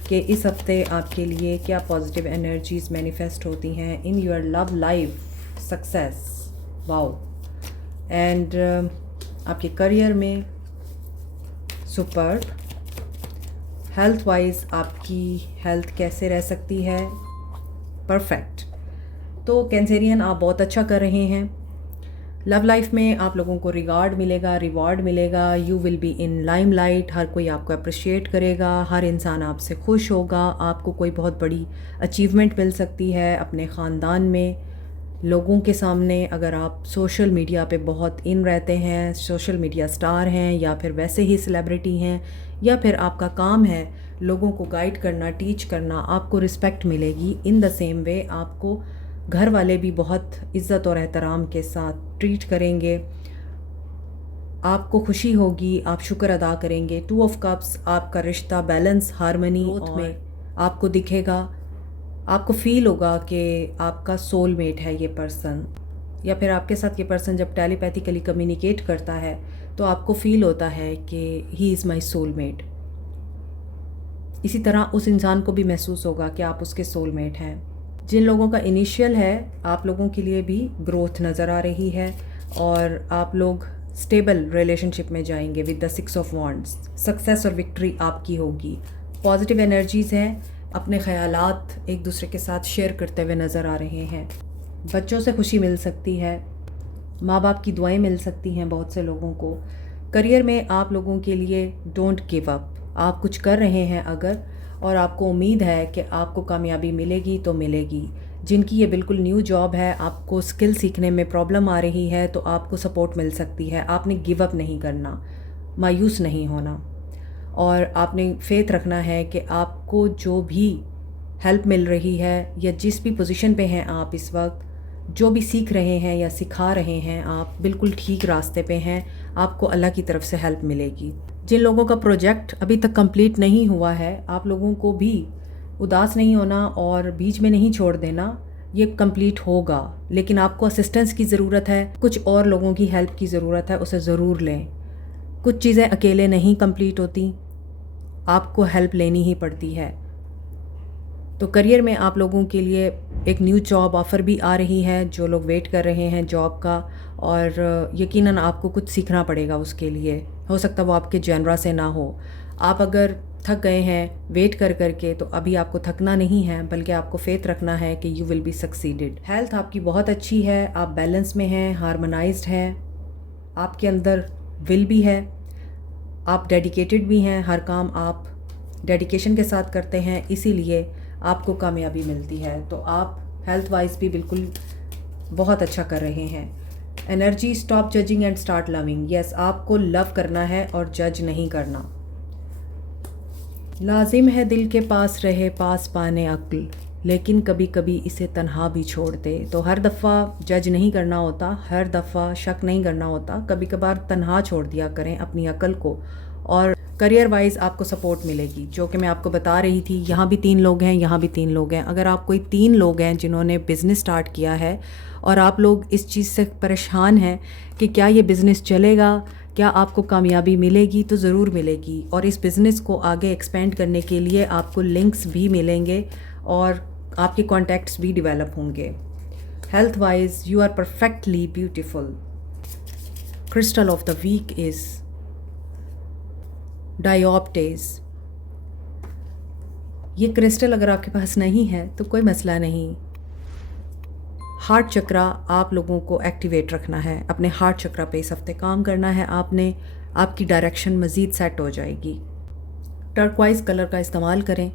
कि इस हफ्ते आपके लिए क्या पॉजिटिव एनर्जीज़ मैनिफेस्ट होती हैं इन your love life, success, wow. And आपके करियर में सुपर। हेल्थ वाइज आपकी हेल्थ कैसे रह सकती है? परफेक्ट। तो कैंसेरियन, आप बहुत अच्छा कर रहे हैं। लव लाइफ में आप लोगों को रिगार्ड मिलेगा, रिवॉर्ड मिलेगा, you will be in limelight, हर कोई आपको अप्रिशिएट करेगा, हर इंसान आपसे खुश होगा, आपको कोई बहुत बड़ी अचीवमेंट मिल सकती है अपने ख़ानदान में, लोगों के सामने। अगर आप सोशल मीडिया पे बहुत इन रहते हैं, सोशल मीडिया स्टार हैं या फिर वैसे ही सेलिब्रिटी हैं, या फिर आपका काम है लोगों को गाइड करना, टीच करना, आपको रिस्पेक्ट मिलेगी। इन द सेम वे आपको घर वाले भी बहुत इज़्ज़त और एहतराम के साथ ट्रीट करेंगे, आपको खुशी होगी, आप शुक्र अदा करेंगे। 2 ऑफ कप्स, आपका रिश्ता बैलेंस, हारमनी में आपको दिखेगा। आपको फील होगा कि आपका सोलमेट है ये पर्सन, या फिर आपके साथ ये पर्सन जब टेलीपैथिकली कम्युनिकेट करता है तो आपको फील होता है कि ही इज़ माई सोलमेट। इसी तरह उस इंसान को भी महसूस होगा कि आप उसके सोलमेट हैं। जिन लोगों का इनिशियल है, आप लोगों के लिए भी ग्रोथ नज़र आ रही है और आप लोग स्टेबल रिलेशनशिप में जाएंगे with the 6 of wands. Success और विक्ट्री आपकी होगी। पॉजिटिव एनर्जीज़ हैं, अपने ख़यालात एक दूसरे के साथ शेयर करते हुए नज़र आ रहे हैं। बच्चों से खुशी मिल सकती है, माँ बाप की दुआएं मिल सकती हैं बहुत से लोगों को। करियर में आप लोगों के लिए डोंट गिव अप, आप कुछ कर रहे हैं अगर और आपको उम्मीद है कि आपको कामयाबी मिलेगी तो मिलेगी। जिनकी ये बिल्कुल न्यू जॉब है, आपको स्किल सीखने में प्रॉब्लम आ रही है तो आपको सपोर्ट मिल सकती है। आपने गिव अप नहीं करना, मायूस नहीं होना, और आपने फेथ रखना है कि आपको जो भी हेल्प मिल रही है या जिस भी पोजीशन पे हैं आप इस वक्त, जो भी सीख रहे हैं या सिखा रहे हैं, आप बिल्कुल ठीक रास्ते पे हैं, आपको अल्लाह की तरफ से हेल्प मिलेगी। जिन लोगों का प्रोजेक्ट अभी तक कंप्लीट नहीं हुआ है, आप लोगों को भी उदास नहीं होना और बीच में नहीं छोड़ देना। ये कंप्लीट होगा, लेकिन आपको असिस्टेंस की ज़रूरत है, कुछ और लोगों की हेल्प की ज़रूरत है, उसे ज़रूर लें। कुछ चीज़ें अकेले नहीं कंप्लीट होती, आपको हेल्प लेनी ही पड़ती है। तो करियर में आप लोगों के लिए एक न्यू जॉब ऑफ़र भी आ रही है, जो लोग वेट कर रहे हैं जॉब का, और यकीनन आपको कुछ सीखना पड़ेगा उसके लिए। हो सकता है वो आपके जेनरा से ना हो। आप अगर थक गए हैं वेट कर करके, तो अभी आपको थकना नहीं है, बल्कि आपको फेथ रखना है कि you will B succeeded. Health आपकी बहुत अच्छी है, आप बैलेंस में हैं, हार्मोनाइज्ड हैं, आपके अंदर विल भी है, आप डेडिकेटेड भी हैं, हर काम आप डेडिकेशन के साथ करते हैं, इसीलिए आपको कामयाबी मिलती है। तो आप हेल्थ वाइज भी बिल्कुल बहुत अच्छा कर रहे हैं। Energy, stop judging and start loving. Yes, आपको लव करना है और जज नहीं करना। लाजिम है दिल के पास रहे, पास पाने अक्ल, लेकिन कभी कभी इसे तन्हा भी छोड़ दे। तो हर दफ़ा जज नहीं करना होता, हर दफ़ा शक नहीं करना होता, कभी कभार तन्हा छोड़ दिया करें अपनी अक्ल को, और करियर वाइज आपको सपोर्ट मिलेगी, जो कि मैं आपको बता रही थी। यहाँ भी 3 लोग हैं, यहाँ भी 3 लोग हैं। अगर आप कोई 3 लोग हैं जिन्होंने बिज़नेस स्टार्ट किया है और आप लोग इस चीज़ से परेशान हैं कि क्या ये बिज़नेस चलेगा, क्या आपको कामयाबी मिलेगी, तो ज़रूर मिलेगी। और इस बिज़नेस को आगे एक्सपेंड करने के लिए आपको लिंक्स भी मिलेंगे और आपके कॉन्टैक्ट्स भी डेवलप होंगे। Health wise you are perfectly beautiful. Crystal of the week is dioptase. ये क्रिस्टल अगर आपके पास नहीं है तो कोई मसला नहीं। हार्ट चक्रा आप लोगों को एक्टिवेट रखना है, अपने हार्ट चक्रा पे इस हफ्ते काम करना है आपने, आपकी डायरेक्शन मज़ीद सेट हो जाएगी। टर्क्वाइज कलर का इस्तेमाल करें।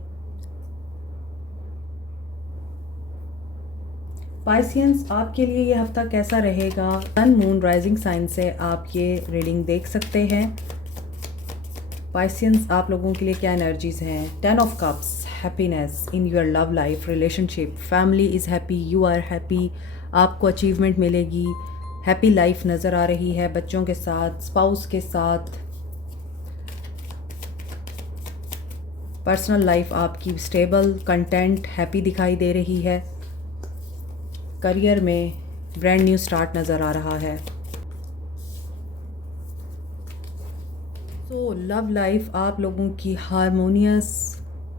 पाइसियंस, आपके लिए ये हफ्ता कैसा रहेगा? सन, मून, राइजिंग साइन से आप ये रीडिंग देख सकते हैं। पाइसियंस, आप लोगों के लिए क्या एनर्जीज़ हैं? 10 of cups, happiness in your love life, relationship, family is happy, you are happy, आपको अचीवमेंट मिलेगी, हैप्पी लाइफ नज़र आ रही है बच्चों के साथ, स्पाउस के साथ। पर्सनल लाइफ आपकी स्टेबल, कंटेंट, हैप्पी दिखाई दे रही है। करियर में ब्रांड न्यू स्टार्ट नज़र आ रहा है। तो लव लाइफ आप लोगों की हारमोनियस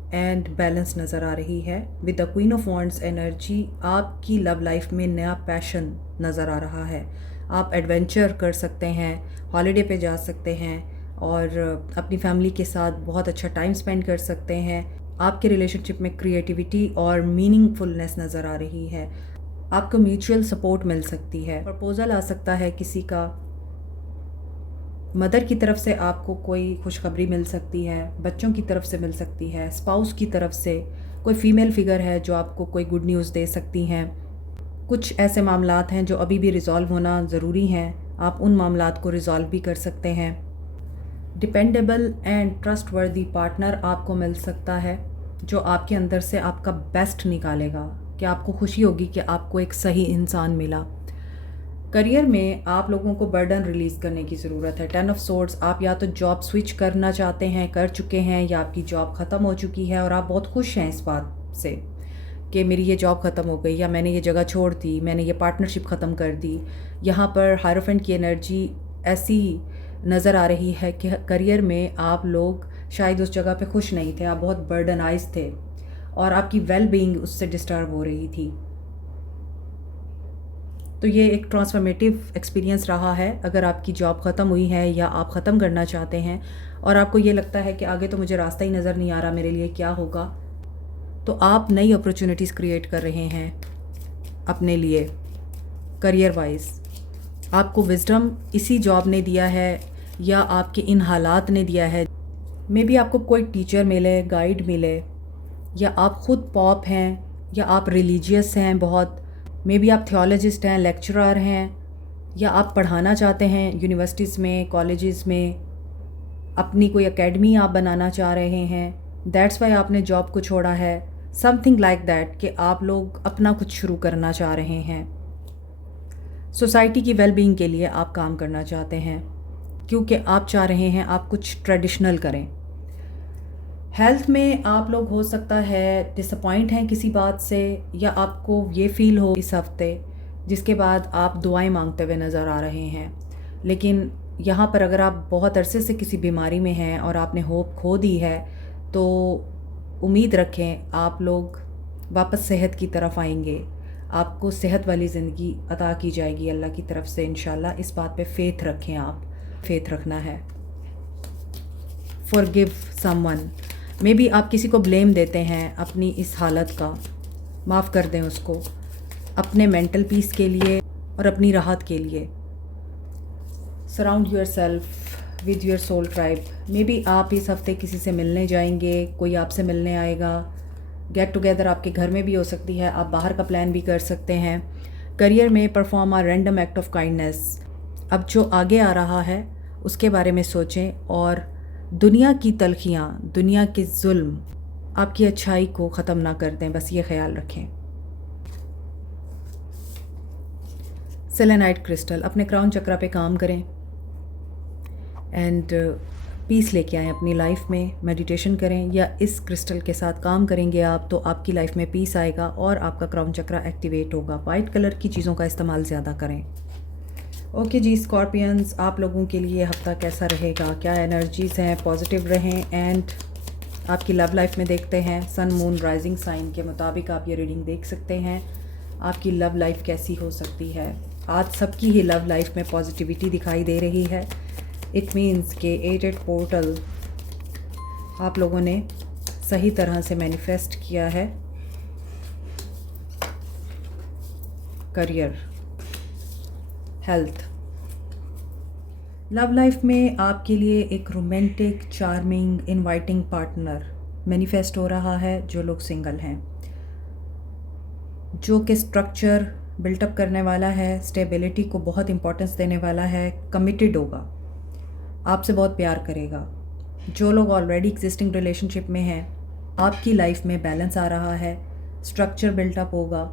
एंड बैलेंस नज़र आ रही है। With the queen of wands energy, आपकी लव लाइफ में नया पैशन नज़र आ रहा है। आप एडवेंचर कर सकते हैं, हॉलीडे पे जा सकते हैं और अपनी फैमिली के साथ बहुत अच्छा टाइम स्पेंड कर सकते हैं। आपके रिलेशनशिप में क्रिएटिविटी और मीनिंगफुलनेस नज़र आ रही है। आपको म्यूचुअल सपोर्ट मिल सकती है, प्रपोज़ल आ सकता है किसी का, मदर की तरफ से आपको कोई खुशखबरी मिल सकती है, बच्चों की तरफ से मिल सकती है, स्पाउस की तरफ से कोई फीमेल फिगर है जो आपको कोई गुड न्यूज़ दे सकती हैं। कुछ ऐसे मामलात हैं जो अभी भी रिज़ॉल्व होना ज़रूरी हैं, आप उन मामलात को रिज़ॉल्व भी कर सकते हैं। डिपेंडेबल एंड ट्रस्टवर्दी पार्टनर आपको मिल सकता है, जो आपके अंदर से आपका बेस्ट निकालेगा, कि आपको खुशी होगी कि आपको एक सही इंसान मिला। करियर में आप लोगों को बर्डन रिलीज़ करने की ज़रूरत है। 10 ऑफ सोर्ड्स, आप या तो जॉब स्विच करना चाहते हैं, कर चुके हैं, या आपकी जॉब ख़त्म हो चुकी है और आप बहुत खुश हैं इस बात से कि मेरी ये जॉब ख़त्म हो गई, या मैंने ये जगह छोड़ दी, मैंने ये पार्टनरशिप ख़त्म कर दी। यहाँ पर हायरोफेंट की एनर्जी ऐसी नज़र आ रही है कि करियर में आप लोग शायद उस जगह पे खुश नहीं थे, आप बहुत बर्डनाइज थे और आपकी वेल बीइंग उससे डिस्टर्ब हो रही थी। तो ये एक ट्रांसफॉर्मेटिव एक्सपीरियंस रहा है। अगर आपकी जॉब ख़त्म हुई है या आप ख़त्म करना चाहते हैं और आपको ये लगता है कि आगे तो मुझे रास्ता ही नज़र नहीं आ रहा, मेरे लिए क्या होगा, तो आप नई अपॉर्चुनिटीज़ क्रिएट कर रहे हैं अपने लिए। करियर वाइज आपको विजडम इसी जॉब ने दिया है या आपके इन हालात ने दिया है। मे बी आपको कोई टीचर मिले, गाइड मिले, या आप ख़ुद पॉप हैं, या आप रिलीजियस हैं बहुत, मे बी आप थियोलॉजिस्ट हैं, लेक्चरर हैं, या आप पढ़ाना चाहते हैं यूनिवर्सिटीज़ में, कॉलेजेस में, अपनी कोई एकेडमी आप बनाना चाह रहे हैं, दैट्स वाई आपने जॉब को छोड़ा है। समथिंग लाइक दैट कि आप लोग अपना कुछ शुरू करना चाह रहे हैं। सोसाइटी की वेल बीइंग के लिए आप काम करना चाहते हैं, क्योंकि आप चाह रहे हैं आप कुछ ट्रेडिशनल करें। हेल्थ में आप लोग हो सकता है डिसअपॉइंट हैं किसी बात से, या आपको ये फ़ील हो इस हफ़्ते जिसके बाद आप दुआएं मांगते हुए नज़र आ रहे हैं। लेकिन यहाँ पर अगर आप बहुत अरसे से किसी बीमारी में हैं और आपने होप खो दी है, तो उम्मीद रखें आप लोग वापस सेहत की तरफ आएंगे। आपको सेहत वाली ज़िंदगी अता की जाएगी अल्लाह की तरफ से इंशाल्लाह। इस बात पे फ़ेथ रखें, आप फ़ेथ रखना है। फॉरगिव समवन, मे बी आप किसी को ब्लेम देते हैं अपनी इस हालत का, माफ़ कर दें उसको अपने मेंटल पीस के लिए और अपनी राहत के लिए। Surround yourself with your soul tribe, maybe आप इस हफ्ते किसी से मिलने जाएंगे, कोई आपसे मिलने आएगा। गेट टुगेदर आपके घर में भी हो सकती है, आप बाहर का प्लान भी कर सकते हैं। करियर में perform a random act of kindness, अब जो आगे आ रहा है उसके बारे में सोचें और दुनिया की तलखियाँ, दुनिया के जुल्म आपकी अच्छाई को ख़त्म ना कर दें, बस ये ख्याल रखें। सेलेनाइट क्रिस्टल, अपने क्राउन चक्रा पे काम करें एंड पीस लेके आएँ अपनी लाइफ में। मेडिटेशन करें या इस क्रिस्टल के साथ काम करेंगे आप, तो आपकी लाइफ में पीस आएगा और आपका क्राउन चक्रा एक्टिवेट होगा। वाइट कलर की चीज़ों का इस्तेमाल ज़्यादा करें। ओके जी स्कॉर्पियंस, आप लोगों के लिए हफ्ता कैसा रहेगा, क्या एनर्जीज़ हैं, पॉजिटिव रहें। एंड आपकी लव लाइफ में देखते हैं, सन मून राइजिंग साइन के मुताबिक आप ये रीडिंग देख सकते हैं आपकी लव लाइफ कैसी हो सकती है। आज सबकी ही लव लाइफ में पॉजिटिविटी दिखाई दे रही है। इट मीन्स के 8 पोर्टल आप लोगों ने सही तरह से मैनिफेस्ट किया है। करियर, हेल्थ, लव लाइफ में आपके लिए एक romantic, charming, inviting partner manifest हो रहा है। जो लोग सिंगल हैं, जो कि स्ट्रक्चर बिल्टअप करने वाला है, स्टेबिलिटी को बहुत इंपॉर्टेंस देने वाला है, कमिटेड होगा, आपसे बहुत प्यार करेगा। जो लोग ऑलरेडी एग्जिस्टिंग रिलेशनशिप में हैं, आपकी लाइफ में बैलेंस आ रहा है, स्ट्रक्चर बिल्टअप होगा,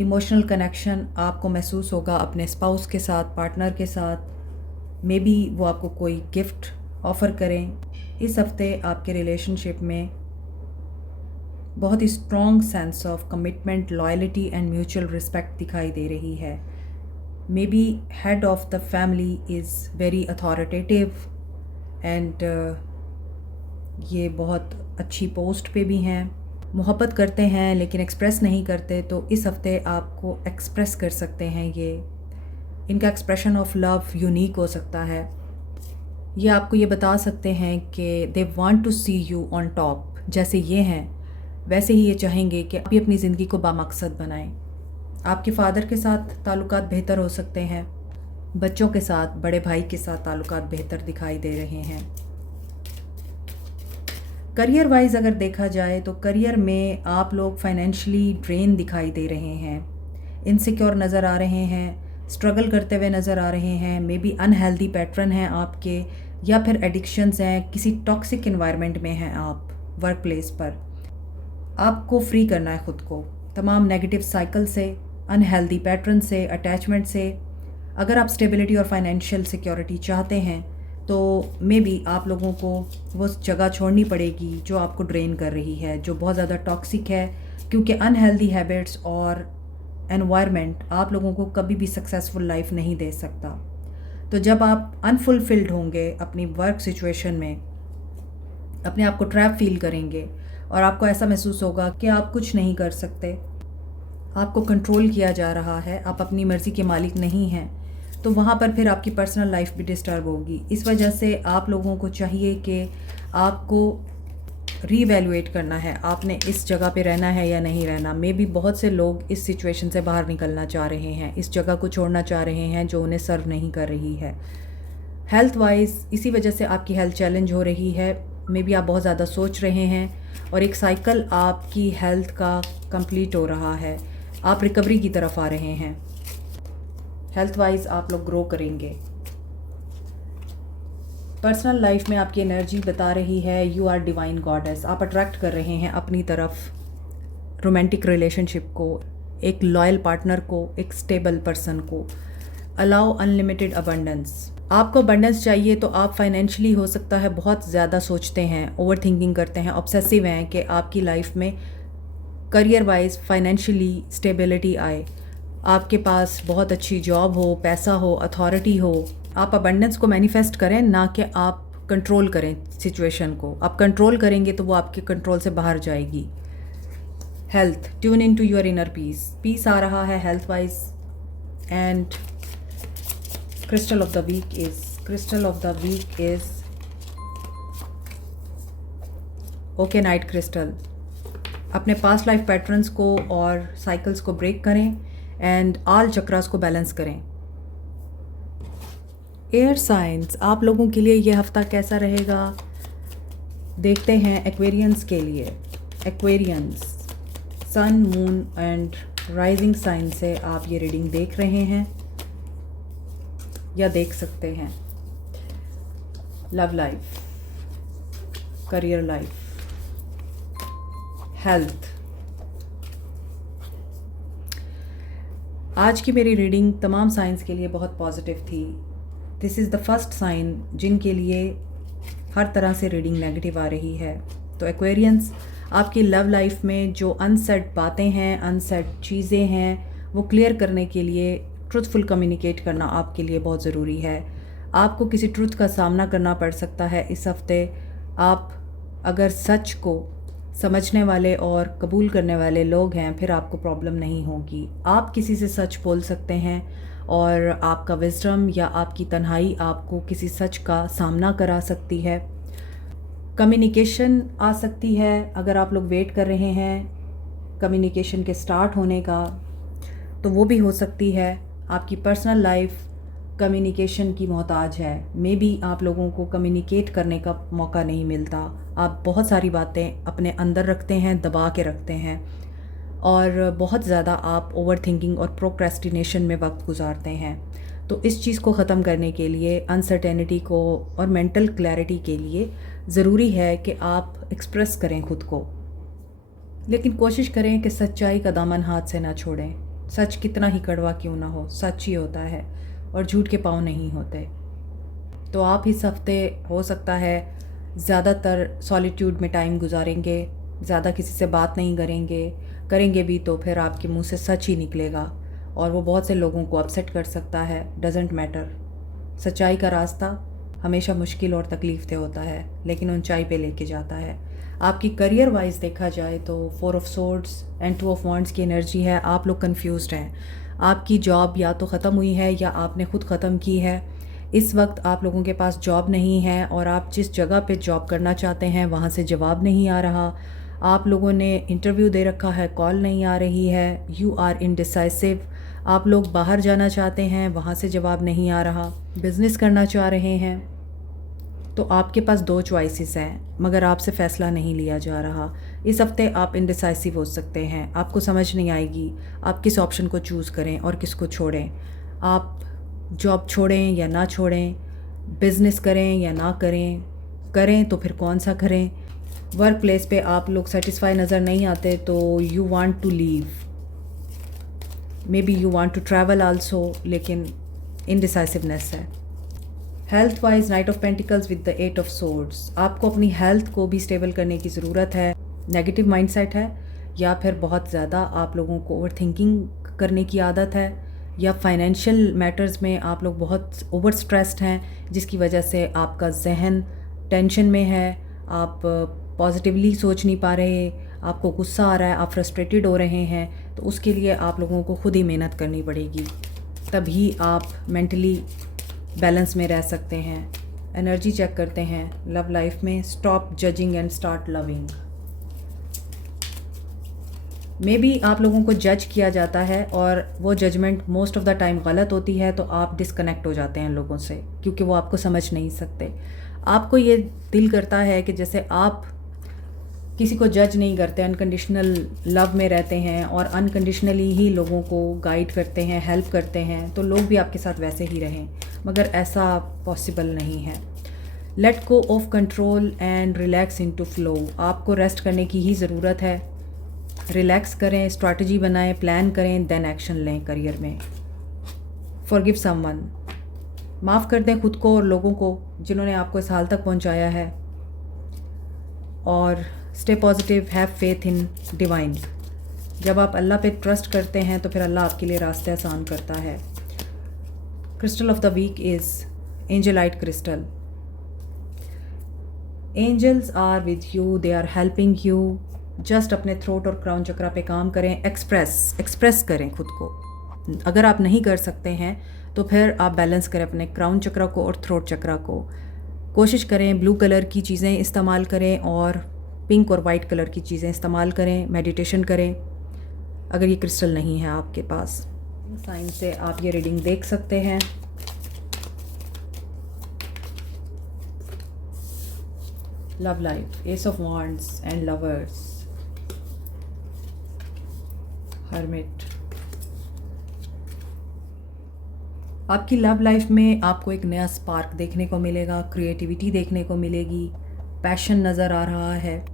इमोशनल कनेक्शन आपको महसूस होगा अपने स्पाउस के साथ, पार्टनर के साथ। मे बी वो आपको कोई गिफ्ट ऑफ़र करें। इस हफ्ते आपके रिलेशनशिप में बहुत ही strong sense of commitment, loyalty and mutual respect दिखाई दे रही है। May be head of the family is very authoritative and ये बहुत अच्छी पोस्ट पे भी हैं, मोहब्बत करते हैं लेकिन एक्सप्रेस नहीं करते, तो इस हफ्ते आपको एक्सप्रेस कर सकते हैं। ये इनका एक्सप्रेशन ऑफ लव यूनिक हो सकता है। ये आपको ये बता सकते हैं कि they want to see you on top, जैसे ये हैं वैसे ही ये चाहेंगे कि आप भी अपनी ज़िंदगी को बामकसद बनाएं। आपके फादर के साथ ताल्लुकात बेहतर हो सकते हैं, बच्चों के साथ, बड़े भाई के साथ ताल्लुकात बेहतर दिखाई दे रहे हैं। करियर वाइज अगर देखा जाए तो करियर में आप लोग फाइनेंशियली ड्रेन दिखाई दे रहे हैं, इनसिक्योर नज़र आ रहे हैं, स्ट्रगल करते हुए नज़र आ रहे हैं। मे बी अनहेल्दी पैटर्न हैं आपके, या फिर एडिक्शंस हैं, किसी टॉक्सिक इन्वायरमेंट में हैं आप वर्क प्लेस पर। आपको फ्री करना है ख़ुद को तमाम नेगेटिव साइकिल से, अनहेल्दी पैटर्न से, अटैचमेंट से। अगर आप स्टेबिलिटी और फाइनेंशियल सिक्योरिटी चाहते हैं तो मे बी आप लोगों को वो जगह छोड़नी पड़ेगी जो आपको ड्रेन कर रही है, जो बहुत ज़्यादा टॉक्सिक है, क्योंकि अनहेल्दी हैबिट्स और एनवायरनमेंट आप लोगों को कभी भी सक्सेसफुल लाइफ नहीं दे सकता। तो जब आप अनफुलफिल्ड होंगे अपनी वर्क सिचुएशन में, अपने आप को ट्रैप फील करेंगे और आपको ऐसा महसूस होगा कि आप कुछ नहीं कर सकते, आपको कंट्रोल किया जा रहा है, आप अपनी मर्ज़ी के मालिक नहीं हैं, तो वहाँ पर फिर आपकी पर्सनल लाइफ भी डिस्टर्ब होगी। इस वजह से आप लोगों को चाहिए कि आपको रीवैल्यूएट करना है, आपने इस जगह पे रहना है या नहीं रहना। मे बी बहुत से लोग इस सिचुएशन से बाहर निकलना चाह रहे हैं, इस जगह को छोड़ना चाह रहे हैं जो उन्हें सर्व नहीं कर रही है। हेल्थ वाइज इसी वजह से आपकी हेल्थ चैलेंज हो रही है। मे बी आप बहुत ज़्यादा सोच रहे हैं और एक साइकिल आपकी हेल्थ का कंप्लीट हो रहा है, आप रिकवरी की तरफ आ रहे हैं। हेल्थ वाइज आप लोग ग्रो करेंगे। पर्सनल लाइफ में आपकी एनर्जी बता रही है यू आर डिवाइन गॉडेस, आप अट्रैक्ट कर रहे हैं अपनी तरफ रोमांटिक रिलेशनशिप को, एक लॉयल पार्टनर को, एक स्टेबल पर्सन को। अलाउ अनलिमिटेड अबंडेंस, आपको अबंडेंस चाहिए तो आप फाइनेंशियली हो सकता है बहुत ज़्यादा सोचते हैं, ओवर थिंकिंग करते हैं, ऑब्सेसिव हैं कि आपकी लाइफ में करियर वाइज फाइनेंशियली स्टेबिलिटी आए, आपके पास बहुत अच्छी जॉब हो, पैसा हो, अथॉरिटी हो। आप अबंडेंस को मैनिफेस्ट करें, ना कि आप कंट्रोल करें सिचुएशन को। आप कंट्रोल करेंगे तो वो आपके कंट्रोल से बाहर जाएगी। Health, tune in to your inner peace. Peace आ रहा है health wise. And crystal of the week is okenite crystal. अपने पास्ट लाइफ पैटर्न्स को और साइकिल्स को ब्रेक करें एंड ऑल चक्रास को बैलेंस करें। एयर साइंस, आप लोगों के लिए ये हफ्ता कैसा रहेगा देखते हैं। एक्वेरियंस के लिए, Aquarians sun, moon and rising sign से आप ये रीडिंग देख रहे हैं या देख सकते हैं। Love life, career life, health. आज की मेरी रीडिंग तमाम साइंस के लिए बहुत पॉजिटिव थी। This is the first sign जिनके लिए हर तरह से रीडिंग नेगेटिव आ रही है। तो एक्वेरियंस, आपकी लव लाइफ में जो अनसेड बातें हैं, अनसेड चीज़ें हैं, वो क्लियर करने के लिए ट्रुथफुल कम्युनिकेट करना आपके लिए बहुत ज़रूरी है। आपको किसी ट्रुथ का सामना करना पड़ सकता है इस हफ्ते। आप अगर सच को समझने वाले और कबूल करने वाले लोग हैं, फिर आपको प्रॉब्लम नहीं होगी। आप किसी से सच बोल सकते हैं और आपका विजडम या आपकी तन्हाई आपको किसी सच का सामना करा सकती है। कम्युनिकेशन आ सकती है अगर आप लोग वेट कर रहे हैं कम्युनिकेशन के स्टार्ट होने का, तो वो भी हो सकती है। आपकी पर्सनल लाइफ कम्युनिकेशन की मोहताज है। मे बी आप लोगों को कम्युनिकेट करने का मौका नहीं मिलता। आप बहुत सारी बातें अपने अंदर रखते हैं, दबा के रखते हैं, और बहुत ज़्यादा आप ओवर थिंकिंग और प्रोक्रेस्टिनेशन में वक्त गुजारते हैं। तो इस चीज़ को ख़त्म करने के लिए, अनसर्टेनिटी को और मेंटल क्लैरिटी के लिए ज़रूरी है कि आप एक्सप्रेस करें खुद को, लेकिन कोशिश करें कि सच्चाई का दामन हाथ से ना छोड़ें। सच कितना ही कड़वा क्यों ना हो, सच ही होता है और झूठ के पाँव नहीं होते। तो आप इस हफ्ते हो सकता है ज़्यादातर सॉलिट्यूड में टाइम गुजारेंगे, ज़्यादा किसी से बात नहीं करेंगे भी तो फिर आपके मुंह से सच ही निकलेगा और वो बहुत से लोगों को अपसेट कर सकता है। डजेंट मैटर, सच्चाई का रास्ता हमेशा मुश्किल और तकलीफ से होता है, लेकिन ऊंचाई पे लेके जाता है। आपकी करियर वाइज देखा जाए तो 4 of swords and 2 of wands की एनर्जी है। आप लोग कंफ्यूज्ड हैं। आपकी जॉब या तो ख़त्म हुई है या आपने खुद ख़त्म की है। इस वक्त आप लोगों के पास जॉब नहीं है और आप जिस जगह पे जॉब करना चाहते हैं वहाँ से जवाब नहीं आ रहा। आप लोगों ने इंटरव्यू दे रखा है, कॉल नहीं आ रही है। You are indecisive. आप लोग बाहर जाना चाहते हैं, वहाँ से जवाब नहीं आ रहा। बिज़नेस करना चाह रहे हैं तो आपके पास 2 चॉइसेस हैं, मगर आपसे फ़ैसला नहीं लिया जा रहा। इस हफ्ते आप इनडिसाइसिव हो सकते हैं। आपको समझ नहीं आएगी आप किस ऑप्शन को चूज़ करें और किसको छोड़ें। आप जॉब छोड़ें या ना छोड़ें, बिज़नेस करें या ना करें तो फिर कौन सा करें। वर्क प्लेस पे आप लोग सेटिस्फाई नज़र नहीं आते तो you want to leave, maybe you want to travel also, लेकिन इनडिसाइसिवनेस है। Health wise knight of pentacles with the 8 of swords. आपको अपनी हेल्थ को भी स्टेबल करने की ज़रूरत है। नेगेटिव माइंडसेट है या फिर बहुत ज़्यादा आप लोगों को ओवर थिंकिंग करने की आदत है, या फाइनेंशियल मैटर्स में आप लोग बहुत ओवर स्ट्रेस्ड हैं जिसकी वजह से आपका जहन टेंशन में है। आप पॉजिटिवली सोच नहीं पा रहे, आपको गुस्सा आ रहा है, आप फ्रस्ट्रेटेड हो रहे हैं। तो उसके लिए आप लोगों को खुद ही मेहनत करनी पड़ेगी, तभी आप मेंटली बैलेंस में रह सकते हैं। एनर्जी चेक करते हैं लव लाइफ में। Stop judging and start loving. Maybe आप लोगों को जज किया जाता है और वो judgement most of the time गलत होती है, तो आप डिस्कनेक्ट हो जाते हैं लोगों से क्योंकि वो आपको समझ नहीं सकते। आपको ये दिल करता है कि जैसे आप किसी को जज नहीं करते, अनकंडीशनल लव में रहते हैं और अनकंडीशनली ही लोगों को गाइड करते हैं, हेल्प करते हैं, तो लोग भी आपके साथ वैसे ही रहें, मगर ऐसा पॉसिबल नहीं है। Let go of control and relax into flow. आपको रेस्ट करने की ही ज़रूरत है। रिलैक्स करें, स्ट्रैटेजी बनाएं, प्लान करें, देन एक्शन लें करियर में। Forgive someone. माफ़ कर दें खुद को और लोगों को जिन्होंने आपको इस हाल तक पहुंचाया है, और stay positive, have faith in divine. जब आप अल्लाह पे ट्रस्ट करते हैं तो फिर अल्लाह आपके लिए रास्ते आसान करता है। Crystal of the week is angelite crystal. Angels are with you, they are helping you. Just अपने थ्रोट और क्राउन चक्रा पे काम करें, एक्सप्रेस करें खुद को। अगर आप नहीं कर सकते हैं तो फिर आप बैलेंस करें अपने क्राउन चक्रा को और थ्रोट चक्रा को। कोशिश करें ब्लू कलर की चीज़ें इस्तेमाल करें और पिंक और वाइट कलर की चीज़ें इस्तेमाल करें। मेडिटेशन करें अगर ये क्रिस्टल नहीं है आपके पास। साइन से आप ये रीडिंग देख सकते हैं। Love life, ace of wands and lovers, hermit. आपकी लव लाइफ में आपको एक नया स्पार्क देखने को मिलेगा, क्रिएटिविटी देखने को मिलेगी, पैशन नज़र आ रहा है,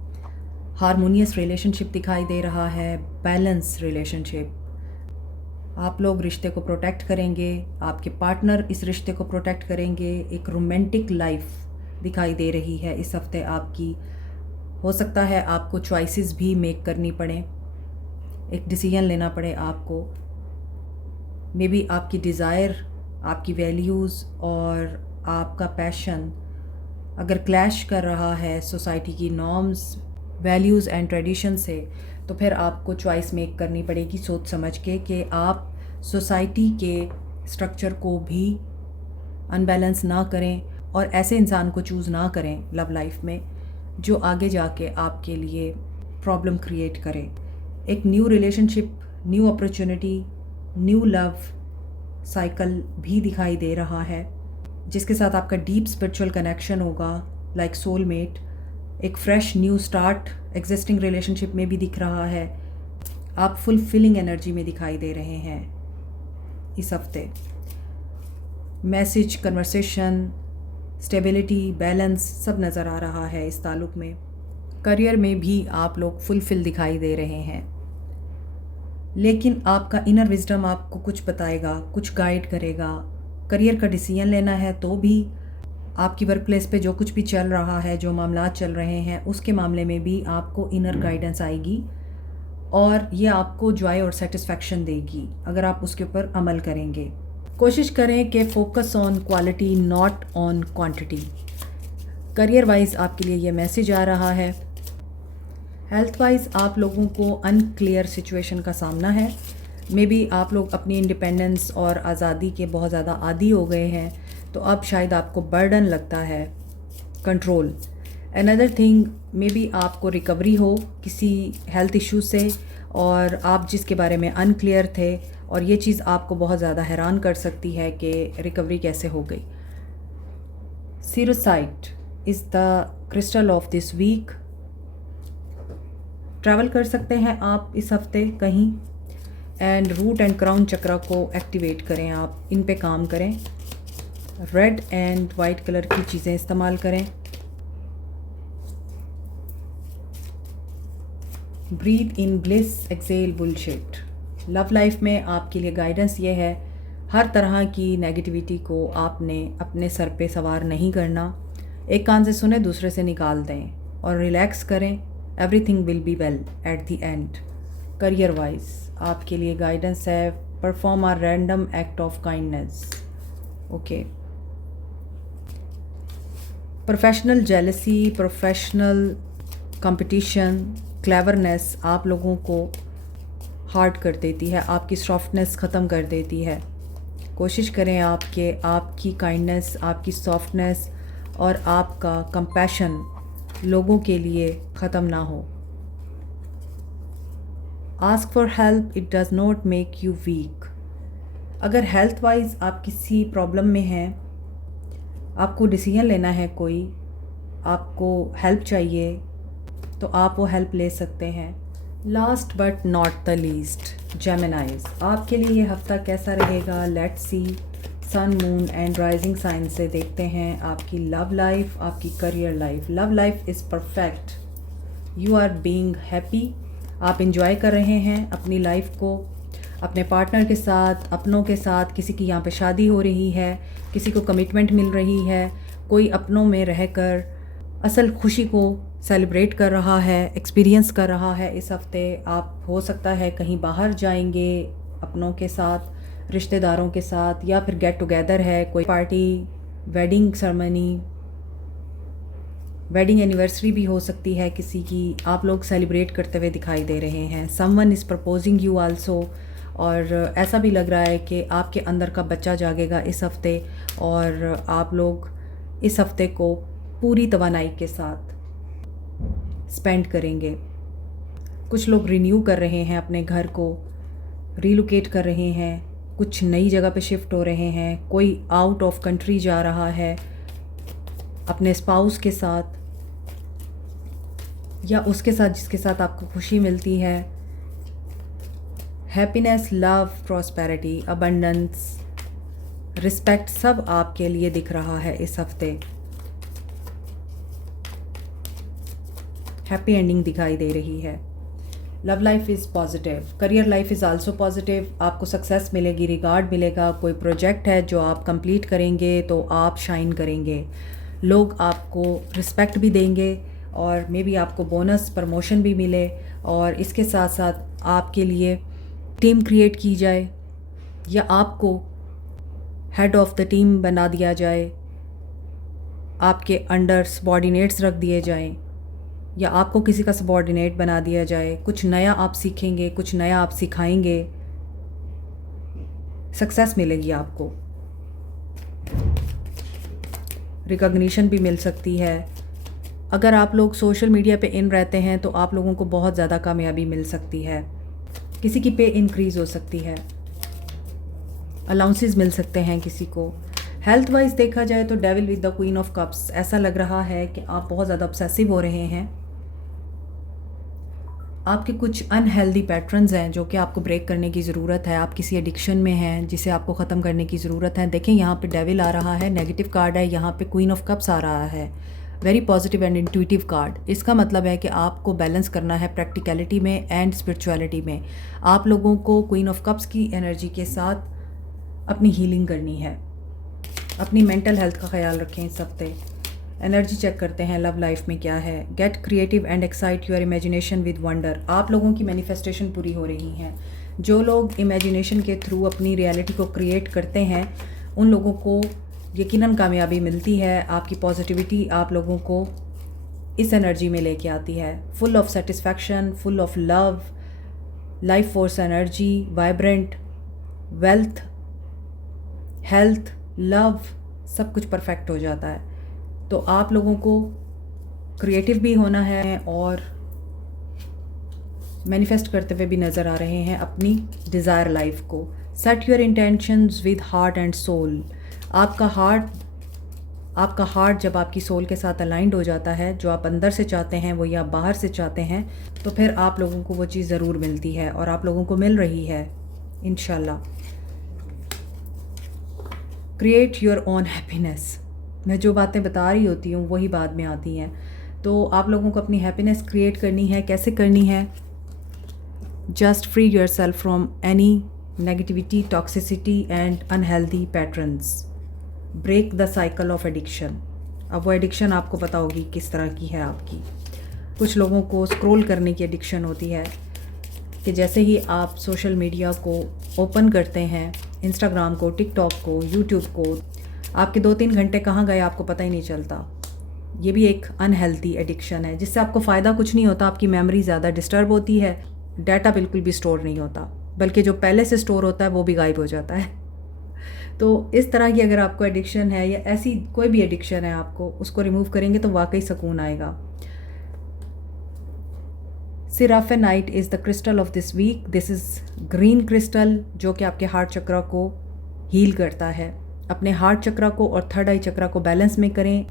हारमोनियस रिलेशनशिप दिखाई दे रहा है, बैलेंस रिलेशनशिप। आप लोग रिश्ते को प्रोटेक्ट करेंगे, आपके पार्टनर इस रिश्ते को प्रोटेक्ट करेंगे। एक रोमांटिक लाइफ दिखाई दे रही है इस हफ्ते आपकी। हो सकता है आपको चॉइसेस भी मेक करनी पड़े, एक डिसीजन लेना पड़े आपको। मे बी आपकी डिज़ायर, आपकी वैल्यूज़ और आपका पैशन अगर क्लैश कर रहा है सोसाइटी की नॉर्म्स, वैल्यूज़ एंड ट्रेडिशन से, तो फिर आपको चॉइस मेक करनी पड़ेगी सोच समझ के कि आप सोसाइटी के स्ट्रक्चर को भी अनबैलेंस ना करें और ऐसे इंसान को चूज़ ना करें लव लाइफ में जो आगे जाके आपके लिए प्रॉब्लम क्रिएट करे। एक new relationship, new opportunity, new love cycle भी दिखाई दे रहा है जिसके साथ आपका डीप स्पिरिचुअल कनेक्शन होगा, लाइक सोलमेट। एक fresh new start existing relationship में भी दिख रहा है। आप फुलफिलिंग एनर्जी में दिखाई दे रहे हैं इस हफ्ते। मैसेज, कन्वर्सेशन, स्टेबिलिटी, बैलेंस सब नज़र आ रहा है इस ताल्लुक़ में। करियर में भी आप लोग फुलफिल दिखाई दे रहे हैं, लेकिन आपका इनर विजडम आपको कुछ बताएगा, कुछ गाइड करेगा। करियर का डिसीजन लेना है तो भी, आपकी वर्क प्लेस पे जो कुछ भी चल रहा है, जो मामलात चल रहे हैं, उसके मामले में भी आपको इनर गाइडेंस आएगी और ये आपको जॉय और सेटिस्फैक्शन देगी अगर आप उसके ऊपर अमल करेंगे। कोशिश करें कि focus on quality not on quantity. Career wise आपके लिए ये मैसेज आ रहा है। हेल्थ वाइज आप लोगों को अनक्लियर सिचुएशन का सामना है। मे बी आप लोग अपनी इंडिपेंडेंस और आज़ादी के बहुत ज़्यादा आदी हो गए हैं, तो अब शायद आपको बर्डन लगता है, control. Another thing, may be आपको रिकवरी हो किसी हेल्थ इशू से और आप जिसके बारे में अनक्लियर थे, और ये चीज़ आपको बहुत ज़्यादा हैरान कर सकती है कि रिकवरी कैसे हो गई। Cerussite is the crystal of this week. Travel कर सकते हैं आप इस हफ्ते कहीं, and root and crown chakra को एक्टिवेट करें, आप इन पे काम करें। रेड एंड वाइट कलर की चीज़ें इस्तेमाल करें। Breathe in bliss, exhale bullshit. Love life में आपके लिए गाइडेंस ये है, हर तरह की नेगेटिविटी को आपने अपने सर पे सवार नहीं करना। एक कान से सुने, दूसरे से निकाल दें और रिलैक्स करें। Everything will be well at the end. Career wise आपके लिए गाइडेंस है, perform a random act of kindness. Okay. Professional jealousy, professional competition, cleverness आप लोगों को हार्ड कर देती है, आपकी सॉफ्टनेस ख़त्म कर देती है। कोशिश करें आपकी काइंडनेस, आपकी सॉफ्टनेस और आपका कंपैशन लोगों के लिए ख़त्म ना हो। Ask for help, it does not make you weak. अगर हेल्थ वाइज आप किसी प्रॉब्लम में हैं, आपको डिसीजन लेना है, कोई आपको हेल्प चाहिए, तो आप वो हेल्प ले सकते हैं। Last but not the least, Geminis आपके लिए ये हफ्ता कैसा रहेगा? Let's see. Sun, moon and rising sign से देखते हैं आपकी लव लाइफ, आपकी career life. Love life is perfect, you are being happy, आप इंजॉय कर रहे हैं अपनी लाइफ को। अपने पार्टनर के साथ, अपनों के साथ, किसी की यहाँ पे शादी हो रही है, किसी को कमिटमेंट मिल रही है, कोई अपनों में रहकर असल खुशी को सेलिब्रेट कर रहा है, एक्सपीरियंस कर रहा है। इस हफ़्ते आप हो सकता है कहीं बाहर जाएंगे अपनों के साथ, रिश्तेदारों के साथ, या फिर गेट टुगेदर है, कोई party, wedding ceremony, wedding anniversary भी हो सकती है किसी की, आप लोग सेलिब्रेट करते हुए दिखाई दे रहे हैं। Someone is proposing you also, और ऐसा भी लग रहा है कि आपके अंदर का बच्चा जागेगा इस हफ़्ते, और आप लोग इस हफ़्ते को पूरी तवानाई के साथ स्पेंड करेंगे। कुछ लोग रिन्यू कर रहे हैं अपने घर को, रीलोकेट कर रहे हैं, कुछ नई जगह पे शिफ्ट हो रहे हैं, कोई आउट ऑफ कंट्री जा रहा है अपने स्पाउस के साथ या उसके साथ जिसके साथ आपको खुशी मिलती है। Happiness, love, prosperity, abundance, respect सब आपके लिए दिख रहा है इस हफ्ते। हैप्पी एंडिंग दिखाई दे रही है। Love life is positive, career life is also positive. आपको सक्सेस मिलेगी, रिगार्ड मिलेगा। कोई प्रोजेक्ट है जो आप कंप्लीट करेंगे तो आप शाइन करेंगे, लोग आपको रिस्पेक्ट भी देंगे, और मे बी आपको बोनस प्रमोशन भी मिले, और इसके साथ साथ आपके लिए टीम क्रिएट की जाए या आपको हेड ऑफ द टीम बना दिया जाए, आपके अंडर सबॉर्डिनेट्स रख दिए जाएं, या आपको किसी का सबॉर्डिनेट बना दिया जाए। कुछ नया आप सीखेंगे, कुछ नया आप सिखाएंगे, सक्सेस मिलेगी आपको, रिकॉग्निशन भी मिल सकती है। अगर आप लोग सोशल मीडिया पे इन रहते हैं तो आप लोगों को बहुत ज़्यादा कामयाबी मिल सकती है, किसी की पे इंक्रीज़ हो सकती है, अलाउंसेस मिल सकते हैं किसी को। हेल्थ वाइज देखा जाए तो devil with the queen of cups, ऐसा लग रहा है कि आप बहुत ज़्यादा ऑब्सेसिव हो रहे हैं। आपके कुछ अनहेल्दी पैटर्न्स हैं जो कि आपको ब्रेक करने की ज़रूरत है। आप किसी एडिक्शन में हैं जिसे आपको ख़त्म करने की ज़रूरत है। देखें यहाँ पे डेविल आ रहा है, नेगेटिव कार्ड है, यहाँ पे क्वीन ऑफ कप्स आ रहा है, very positive and intuitive card. इसका मतलब है कि आपको बैलेंस करना है प्रैक्टिकलिटी में एंड स्पिरिचुअलिटी में। आप लोगों को क्वीन ऑफ कप्स की एनर्जी के साथ अपनी हीलिंग करनी है, अपनी मेंटल हेल्थ का ख्याल रखें इस हफ्ते। एनर्जी चेक करते हैं लव लाइफ में क्या है। Get creative and excite your imagination with wonder, आप लोगों की मैनिफेस्टेशन पूरी हो रही हैं। जो लोग इमेजिनेशन के थ्रू अपनी रियलिटी को क्रिएट करते हैं उन लोगों को यकीनन कामयाबी मिलती है। आपकी पॉजिटिविटी आप लोगों को इस एनर्जी में लेके आती है, full of satisfaction, full of love, life force energy, vibrant, wealth, health, love, सब कुछ परफेक्ट हो जाता है। तो आप लोगों को क्रिएटिव भी होना है और मैनिफेस्ट करते हुए भी नज़र आ रहे हैं अपनी डिज़ायर लाइफ को। Set your intentions with heart and soul, आपका हार्ट जब आपकी सोल के साथ अलाइंड हो जाता है, जो आप अंदर से चाहते हैं वो या बाहर से चाहते हैं, तो फिर आप लोगों को वो चीज़ ज़रूर मिलती है और आप लोगों को मिल रही है इंशाल्लाह। क्रिएट योर ओन हैप्पीनेस, मैं जो बातें बता रही होती हूँ वही बाद में आती हैं। तो आप लोगों को अपनी हैप्पीनेस क्रिएट करनी है। कैसे करनी है? Just free yourself from any negativity, toxicity and unhealthy patterns. Break the cycle of addiction. अब वो एडिक्शन आपको पता होगी किस तरह की है आपकी। कुछ लोगों को स्क्रॉल करने की एडिक्शन होती है कि जैसे ही आप सोशल मीडिया को ओपन करते हैं, इंस्टाग्राम को, टिकटॉक को, यूट्यूब को, आपके 2-3 घंटे कहाँ गए आपको पता ही नहीं चलता। ये भी एक अनहेल्दी एडिक्शन है जिससे आपको फ़ायदा कुछ नहीं होता। आपकी मेमोरी ज़्यादा डिस्टर्ब होती है, डाटा बिल्कुल भी स्टोर नहीं होता, बल्कि जो पहले से स्टोर होता है वो भी गायब हो जाता है। तो इस तरह की अगर आपको एडिक्शन है या ऐसी कोई भी एडिक्शन है आपको, उसको रिमूव करेंगे तो वाकई सुकून आएगा। Seraphinite is the crystal of this week. This is green crystal जो कि आपके हार्ट चक्रा को हील करता है। अपने हार्ट चक्रा को और थर्ड आई चक्रा को बैलेंस में करें।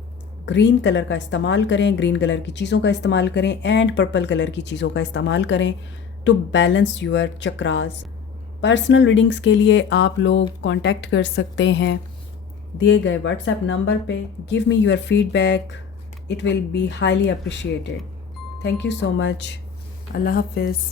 ग्रीन कलर का इस्तेमाल करें, ग्रीन कलर की चीज़ों का इस्तेमाल करें एंड पर्पल कलर की चीज़ों का इस्तेमाल करें to balance your chakras. Personal readings के लिए आप लोग कांटेक्ट कर सकते हैं दिए गए व्हाट्सएप नंबर पे। Give me your feedback, it will be highly appreciated. Thank you so much. अल्लाह हाफिज़।